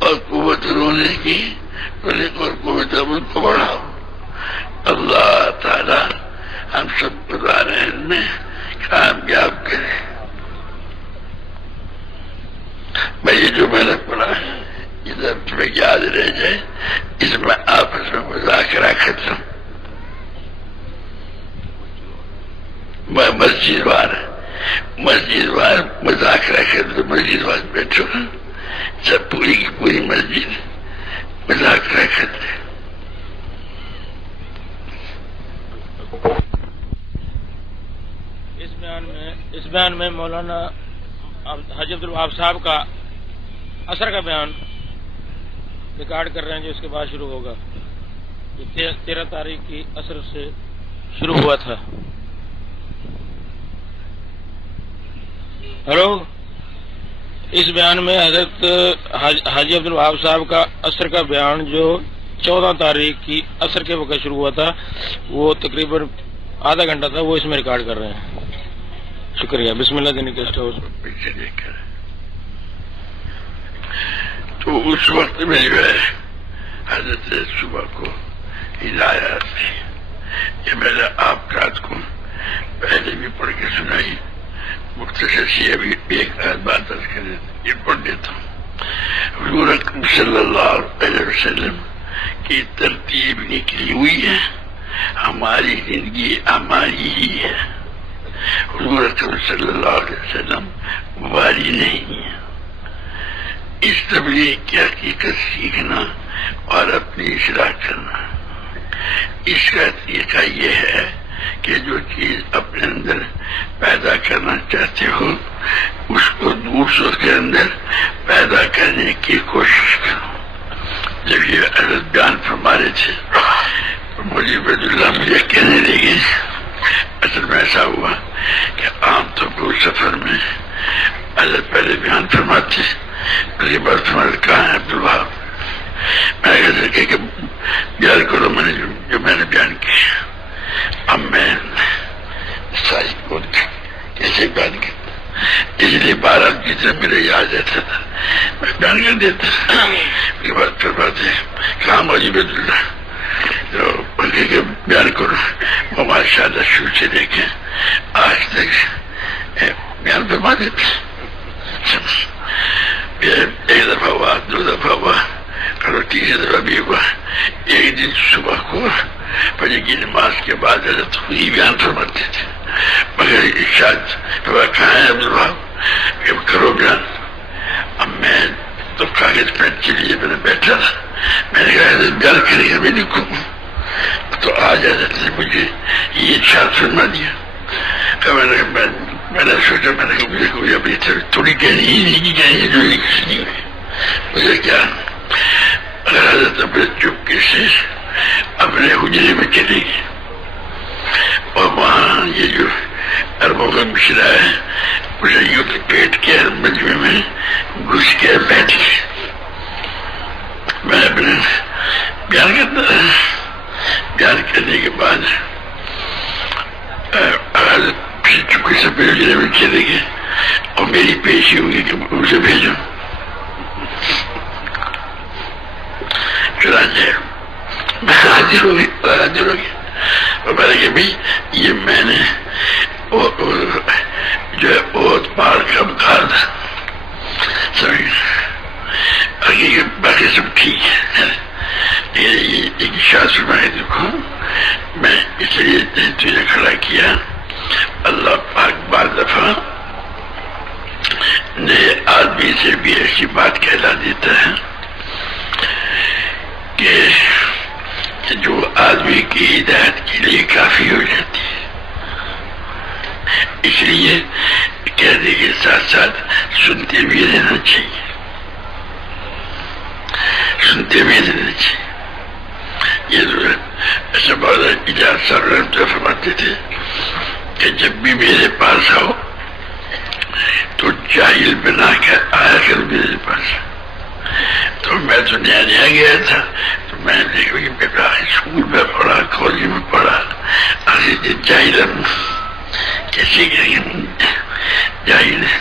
اور قوت رونے کی اور قوت عمل کو بڑھاؤ۔ اللہ تعالی ہم سب کو ظاہر میں کامیاب کرے۔ میں یہ جو میں نے پڑھا ہے یہ سب تمہیں یاد رہ جائے، اس میں آپس میں مذاکرہ ختم، مسجد وار مذاکرہ ختم، مسجد وار بیٹھو سب پوری کی پوری مسجد مذاکرہ ختم۔ اس بیان میں مولانا حاجی عبدالوہاب صاحب کا عصر کا بیان ریکارڈ کر رہے ہیں، جو اس کے بعد شروع ہوگا، جو 13 تاریخ کی عصر سے شروع ہوا تھا۔ ہلو، اس بیان میں حضرت حاجی عبدالوہاب صاحب کا عصر کا بیان جو 14 تاریخ کی عصر کے وقت شروع ہوا تھا، وہ تقریباً آدھا گھنٹہ تھا، وہ اس میں ریکارڈ کر رہے ہیں۔ شکریہ۔ بسم اللہ دینی گیسٹ ہاؤس۔ تو اس وقت میں جو ہے حضرت صبح کو ہدایات تھی، یہ میں نے آپ رات کو پہلے بھی پڑھ کے سنائی، مختصر سی ابھی ایک بات کرے یہ پڑھ دیتا ہوں۔ حضور اکرم صلی اللہ علیہ وسلم کی ترتیب نکلی ہوئی ہے، ہماری زندگی ہماری ہی ہے۔ حضور اکرم صلی اللہ علیہ وسلم واری نہیں ہے۔ اس تبلیغ کی حقیقت سیکھنا اور اپنی اصلاح کرنا، اس کا طریقہ یہ ہے کہ جو چیز اپنے اندر پیدا کرنا چاہتے ہو اس کو دوسروں کے اندر پیدا کرنے کی کوشش کرو۔ جب یہ حضرت بیان فرما رہے تھے مجھے عبید اللہ مجھے کہنے لگے، اصل میں ایسا ہوا کہ عام طور پر سفر میں حضرت پہلے بیان فرماتے، پہلی بار فرماتے کہاں ہے عبدالوہاب، میں نے کہا کہ بیان کرو جو میں نے بیان کیا۔ اب میں ساری کو کیسے بیان کرتا، اس لیے 12 جتنا میرے یاد رہتا تھا میں بیان کر دیتا۔ اس کے بعد فرماتے کہاں موجی عبید اللہ، تو بیان کرو، وہ ماشاء اللہ شروع سے دیکھیں آج تک بیان فرما دیتے۔ ایک دفعہ ہوا، 2 دفعہ ہوا، اور 3 دفعہ بھی ہوا۔ ایک دن صبح کو فجر کی نماز کے بعد حضرت خود ہی بیان فرماتے تھے، مگر ارشاد کہاں ہے عبدالوہاب کہ کرو بیان۔ اب میں تو کاغذ پین کے لیے میں نے بیٹھا تھا، میں نے کہا حضرت بیان کرے گا میں لکھوں، تو آج حضرت نے مجھے یہ ارشاد فرما دیا۔ میں نے سوچا، میں نے کہا مجھے ابھی تھوڑی کہنی ہی نہیں کی کہنی جو نہیں ہوئی، مجھے کیا اگر حضرت اپنے چپکے سے اپنے حجرے میں چلے گی اور وہاں یہ جو عربوں کا مشرا ہے اسے یوں پیٹ کے مجمے میں گھس کے بیٹھ گئے، میں اپنے بیان کرتا رہا۔ بیان کرنے کے بعد چپکے سے اپنے حجرے میں چلے گئے اور میری پیشی ہوگی کہ اسے بھیجو۔ چنانچہ میں حاضر ہو گیا اور میں نے کہا بھائی یہ میں نے جو ہے بہت بار کا بخار تھا، باقی سب ٹھیک ہے، ایک شاذ میں دیکھو میں اس لیے تجھے کھڑا کیا۔ اللہ پاک بعض دفعہ نئے آدمی سے بھی ایسی بات کہلا دیتا ہے کہ جو آدمی کی ہدایت کے لیے کافی ہو جاتی ہے، اس لیے کہنے کے ساتھ ساتھ سنتے بھی رہنا چاہیے۔ سنتے بھی رہنا چاہیے. یہ جو ہے ایسا بہت اجازت صاحب رحمۃ اللہ فرماتے تھے کہ جب بھی میرے پاس آؤ تو جاہل بنا کر آیا کر میرے پاس. تو میں تو نیا نیا گیا تھا تو میں نے دیکھا کہ بیٹا اسکول میں پڑھا, کالج میں پڑھا, آگے جاہل کیسے جاہل ہے.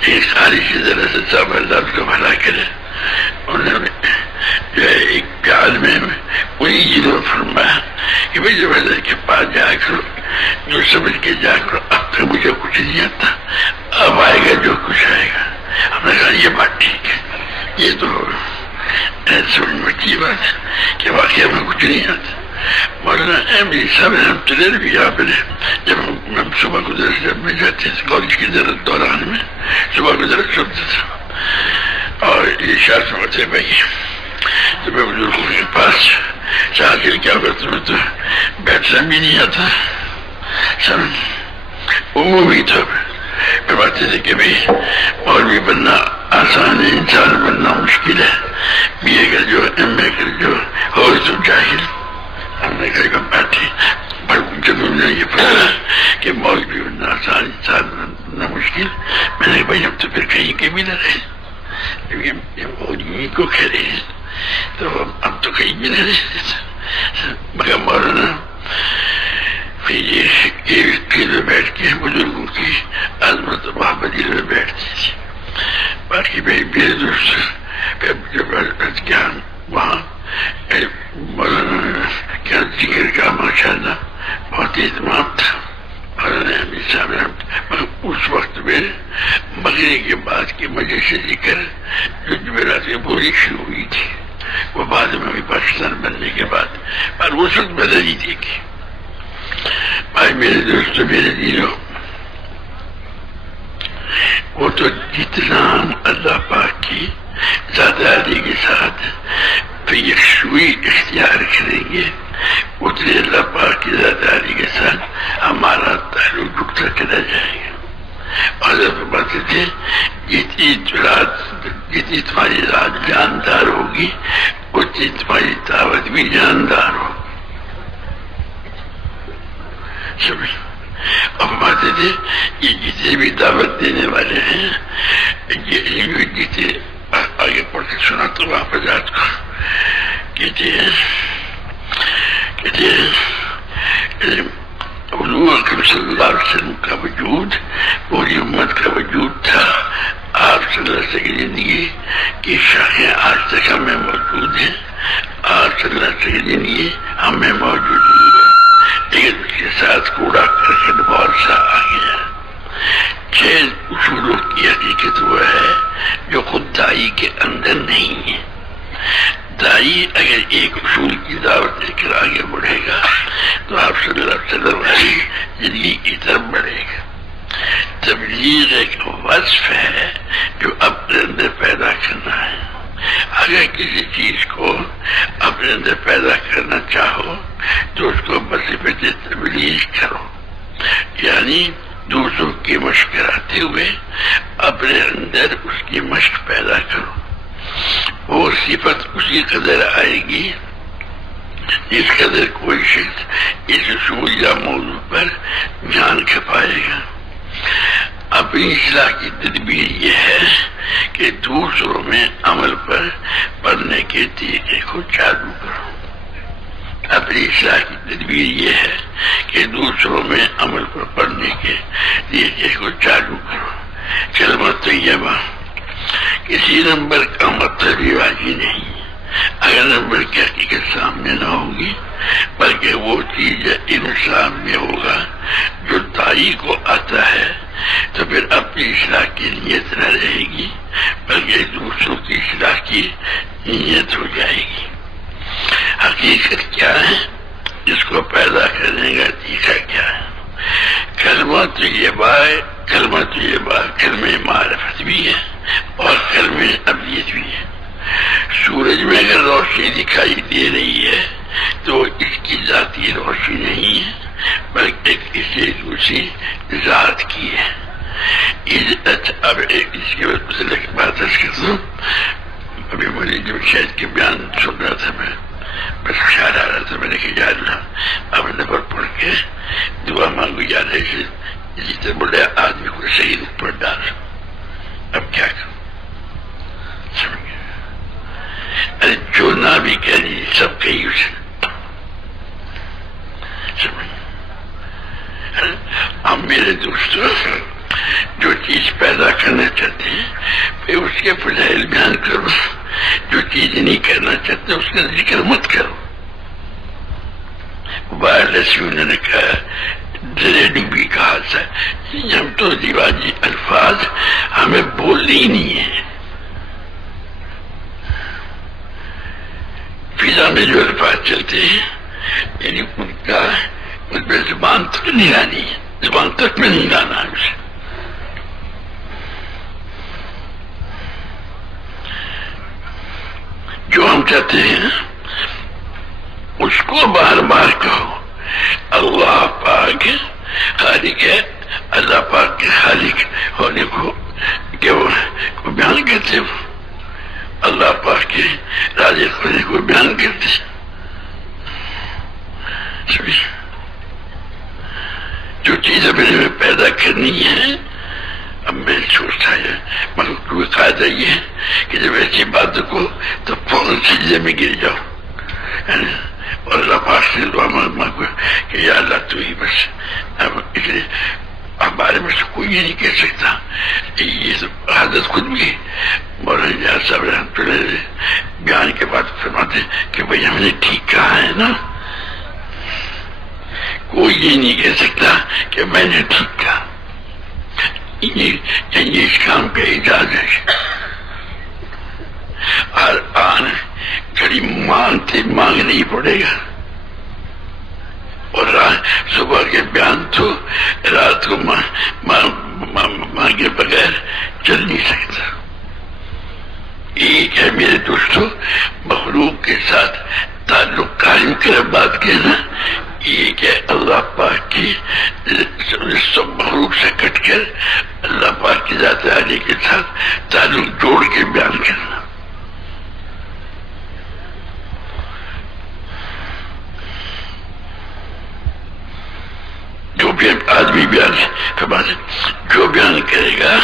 لیکن ساری چیزیں سے صاحب اللہ اس کو بھلا کرے, انہوں نے جو ہے ایک پیار میں وہی چیزوں فرمایا کہ بھائی جب اللہ کے پاس جا کرو, جو سمجھ کے جا کرو, اب تک مجھے کچھ نہیں آتا, اب آئے گا جو کچھ آئے گا. ہم نے کہا یہ بات ٹھیک ہے, یہ تو سمجھ میں کی بات ہے کہ واقعہ میں کچھ نہیں آتا. مولانا احمدی صاحب رحمۃ اللہ بھی یہاں پر جب ہم صبح کو درس میں جاتے ہیں کالج کے دوران میں صبح کو درس سنتے تھے اور یہ شاہ سمجھتے بھائی تو میں بزرگوں کے پاس چاہ کے کیا کرتا ہوں تو بیٹھنا بھی نہیں آتا, سب عمومی طور پر باتیں تھے کہ بھائی مولوی بننا آسان ہے, انسان بننا مشکل ہے, بی اے کر جو ایم اے کر جو ہو تو جاہل. ہم نے کہا بیٹھے پر جب انہوں نے یہ پڑھا کہ مولوی بننا آسان, انسان بننا مشکل, میں نے کہا بھائی ہم تو پھر کہیں کے بھی نہ رہے, مولوی کو کہہ رہے ہیں تو اب تو کہیں بھی نہ رہے. مگر مولانا پھر یہ بیٹھ کے بزرگوں کی عظمت و محبت میں بیٹھتے تھے. باقی بھائی میرے دوست کیا وہاں مولانا کیا ذکر کا ماشاء اللہ بہت اہتمام تھا. مولانا حمید صاحب اس وقت میں مغرب کے بعد کے مجھے سے ذکر جو جمعرات میں بولی شروع ہوئی تھی, وہ بعد میں پاکستان بننے کے بعد, پر اس وقت بدل ہی دیکھی. بھائی میرے دوست میرے دینوں, وہ تو جتنا ہم اللہ پاک کی ذاتِ کے ساتھ پھر یکسوئی اختیار کریں گے اتنے اللہ پاک کی ذاتِ کے ساتھ ہمارا تعلق ٹوٹتا چلا جائے گا. اور فرماتے تھے جتنی تمہاری رات جاندار ہوگی اتنی تمہاری دعوت بھی جاندار ہوگی. اور فرماتے تھے یہ جتنے بھی دعوت دینے والے ہیں جتنے آگے پڑھ کے سنا تو واپس رات کو کہتے ہیں حضور اکرم صلی اللہ علیہ وسلم کا وجود پوری امت کا وجود تھا. آپ صلی اللہ علیہ وسلم کی زندگی کی شاخیں آج تک ہمیں موجود ہیں, آپ صلی اللہ علیہ وسلم کی زندگی ہمیں موجود نہیں ہے, لیکن اس کے ساتھ کوڑا کرکٹ بہت سا آ گیا. 6 اصولوں کی حقیقت وہ ہے جو خود دائی کے اندر نہیں ہے. دائی اگر ایک اصول کی دعوت لے کر آگے بڑھے گا تو آپ صلی اللہ علیہ وسلم والی زندگی کی طرف بڑھے گا. تبلیغ ایک وصف ہے جو اپنے اندر پیدا کرنا ہے. اگر کسی چیز کو اپنے اندر پیدا کرنا چاہو تو اس کو بصفت تبلیغ کرو, یعنی دوسروں کی مشق کراتے ہوئے اپنے اندر اس کی مشق پیدا کرو. وہ صفت اسی قدر آئے گی جس قدر کوئی شخص اس اصول یا موضوع پر جان کھپائے گا. اپنی اصلاح کی تدبیر یہ ہے کہ دوسروں میں عمل پر پڑھنے کے طریقے کو چالو کرو. اپنی اصلاح کی تدبیر یہ ہے کہ دوسروں میں عمل پر پڑھنے کے طریقے کو چالو کرو. کلمہ طیبہ کسی نمبر کا مطلب واجب نہیں ہے اگر نمبر کی حقیقت سامنے نہ ہوگی, بلکہ وہ چیز انسان میں ہوگا جو دائی کو آتا ہے تو پھر اپنی اصلاح کی نیت نہ رہے گی بلکہ دوسروں کی اصلاح کی نیت ہو جائے گی. حقیقت کیا ہے, اس کو پیدا کرنے کا طریقہ کیا ہے. کلمہ طیبہ کلمہ معرفت بھی ہے اور کلمہ ابدیت بھی ہے. سورج میں اگر روشنی دکھائی دے رہی ہے تو اس کی ذاتی روشنی نہیں ہے بلکہ اسے دوسری ذات کی ہے. اب اس کے بعد بات کرتا ہوں. ابھی مجھے جو شہد کے بیان سن رہا تھا میں بس خیال آ رہا تھا میں نے کہ یا اللہ اب نفر پڑھ کے دعا مانگو یا اللہ جتنے بڑے آدمی کو شہید اوپر ڈال اب کیا کروں سمجھ گئے ارے جو نہ بھی کہنی سب کہی اسے سمجھ ہم میرے دوستوں جو چیز پیدا کرنا چاہتے ہیں پھر اس کے فضائل بیان کرو جو چیز نہیں کرنا چاہتے اس کا ذکر مت کرو وائرلیس انہوں نے کہا ڈوبی کا حادثہ ہم تو دیواجی الفاظ ہمیں بولنے ہی نہیں ہے فضا میں جو الفاظ چلتے ہیں یعنی ان کا ان پہ زبان تک نہیں لانی ہے زبان تک میں نہیں لانا ہے اسے جو ہم چاہتے ہیں اس کو بار بار کہو اللہ پاک خالق ہے اللہ پاک کے خالق ہونے کو کہ وہ بیان کرتے ہو اللہ پاک کے رازق ہونے کو بیان کرتے جو چیز اپنے میں پیدا کرنی ہے اب میں سوچتا ہے مگر کوئی قاعدہ یہ ہے کہ جب ایسی بات کو تو فوراً سجدے میں گر جاؤ اور اللہ پاک سے دعا مانگو کہ یا اللہ تو ہی بس اب اس لیے ہمارے میں سے کوئی یہ نہیں کہہ سکتا یہ حضرت خود بھی مولانا جہاز صاحب رحمۃ اللہ علیہ بیان کے بعد فرماتے کہ بھائی ہم نے ٹھیک کہا ہے نا کوئی یہ نہیں کہہ سکتا کہ میں نے ٹھیک کہا یہ اس کام کا اعجاز ہے اور آن گھڑی مانگنا ہی پڑے گا اور صبح کے بیان تو رات کو مانگے بغیر چل نہیں سکتا ایک ہے میرے دوستوں مخلوق کے ساتھ تعلق قائم کر بات کہنا ایک ہے اللہ پاک کی سب مخلوق سے کٹ کر اللہ پاک کی ذات عالی کے ساتھ تعلق جوڑ کے بیان کرنا جو بھی آدمی بیان جو بیان کرے گا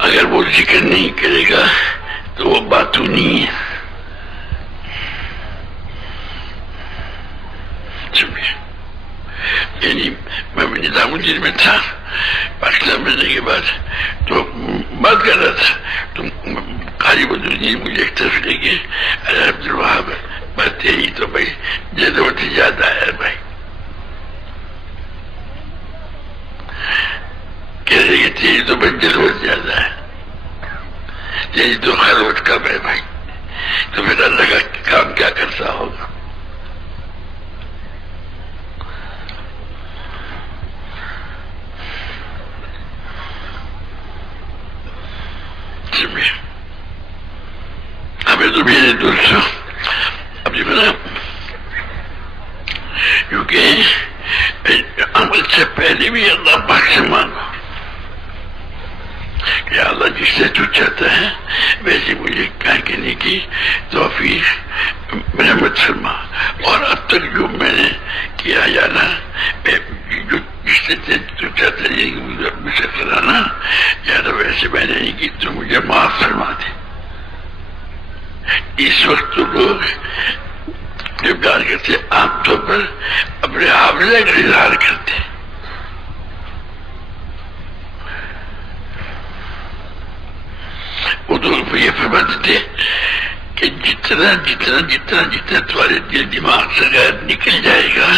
اگر وہ ذکر نہیں کرے گا تو وہ باتوں نہیں ہے یعنی میں نظام الدین میں تھا پاکستان بننے کے بعد تو بات کر رہا تھا تو قاری بدرالدین مجھے ایک طرف لے کے ارے عبدالوہاب بات یہی تو بھائی جذبت زیادہ ہے بھائی کہہ رہے کہ تیری تو بھائی جذبت زیادہ ہے تیری تو خلوت کم ہے بھائی تو پھر اللہ کا کام کیا کرتا ہوگا ہمیں تو میرے دوستوں اب یہ بنا کیونکہ عمل سے پہلے بھی اللہ پاک سے مانگو کہ اللہ جس سے تو چاہتا ہے ویسے مجھے کہنے کی توفیق رحمت فرما اور اب تک جو میں نے کیا یا نا جو جس سے تو چاہتا ہے مجھے سے کرانا یا تو ویسے میں نے نہیں کی تو مجھے معاف فرما دے اس وقت تو لوگ جو بیان کرتے عام طور پر اپنے حافظے کا اظہار کرتے وہ تو یہ فرماتے تھے کہ جتنا جتنا جتنا جتنا تمہارے دل دماغ سے غیر نکل جائے گا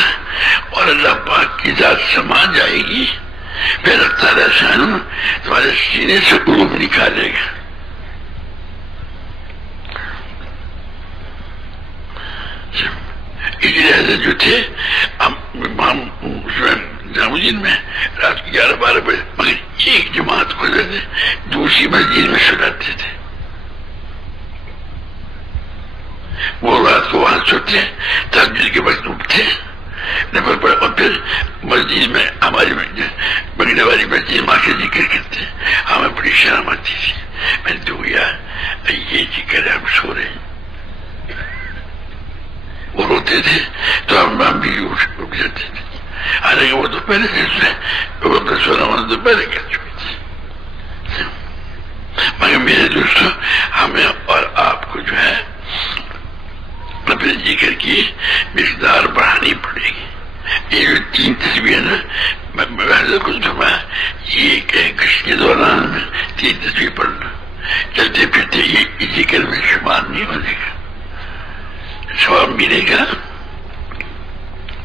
اور اللہ پاک کی ذات سما جائے گی پھر اللہ تعالیٰ شان تمہارے سینے سے قلوب نکالے گا اس لحاظ جو تھے ہم نظام الدین میں رات کو 11-12 بجے مگر ایک جماعت کو دوسری مسجد میں سلاتے تھے وہ رات کو وہاں سوتے تہجد کے وقت اٹھتے نفل پڑھ اور پھر مسجد میں ہماری بگنے والی مسجد ماں کے ذکر کرتے ہمیں بڑی شرم آتی تھی میں نے تو یار یہ ذکر ہے، ہم سو رہے ہیں. وہ روتے تھے تو ہم بھی اٹھ جاتے تھے، حالانکہ وہ تو پہلے سے سونا ہونا تو پہلے کر چکے تھے. مگر میرے دوستوں، ہمیں اور آپ کو جو ہے اپنے ذکر کی مقدار بڑھانی پڑے گی. یہ جو 3 تصویر نا، میں کچھ فرمایا یہ کہ کش کے دوران میں 3 تصویر پڑھنا، چلتے پھرتے یہ ذکر میں شمار نہیں ہونے کا، ثواب ملے گا.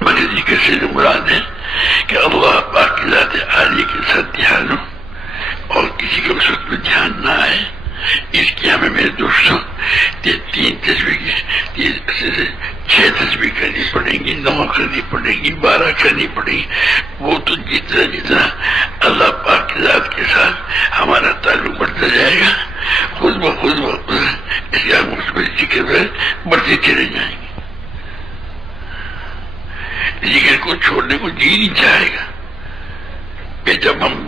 مگر ذکر سے جو مراد ہے کہ اللہ پاک کی ذات عالی کے ساتھ دھیان ہو اور کسی کو اس وقت میں دھیان نہ آئے. اس کی ہمیں میرے دوستوں 3 تصویر 6 تصویر کرنی پڑیں گی، 9 کرنی پڑیں گی، 12 کرنی پڑیں گی. وہ تو جتنا اللہ پاک کی ذات کے ساتھ ہمارا تعلق بڑھتا جائے گا، خود بخود اس کا مثبت ذکر بڑھتے چلے جائیں گے. ذکر کو چھوڑنے کو جی نہیں چاہے گا کہ جب ہم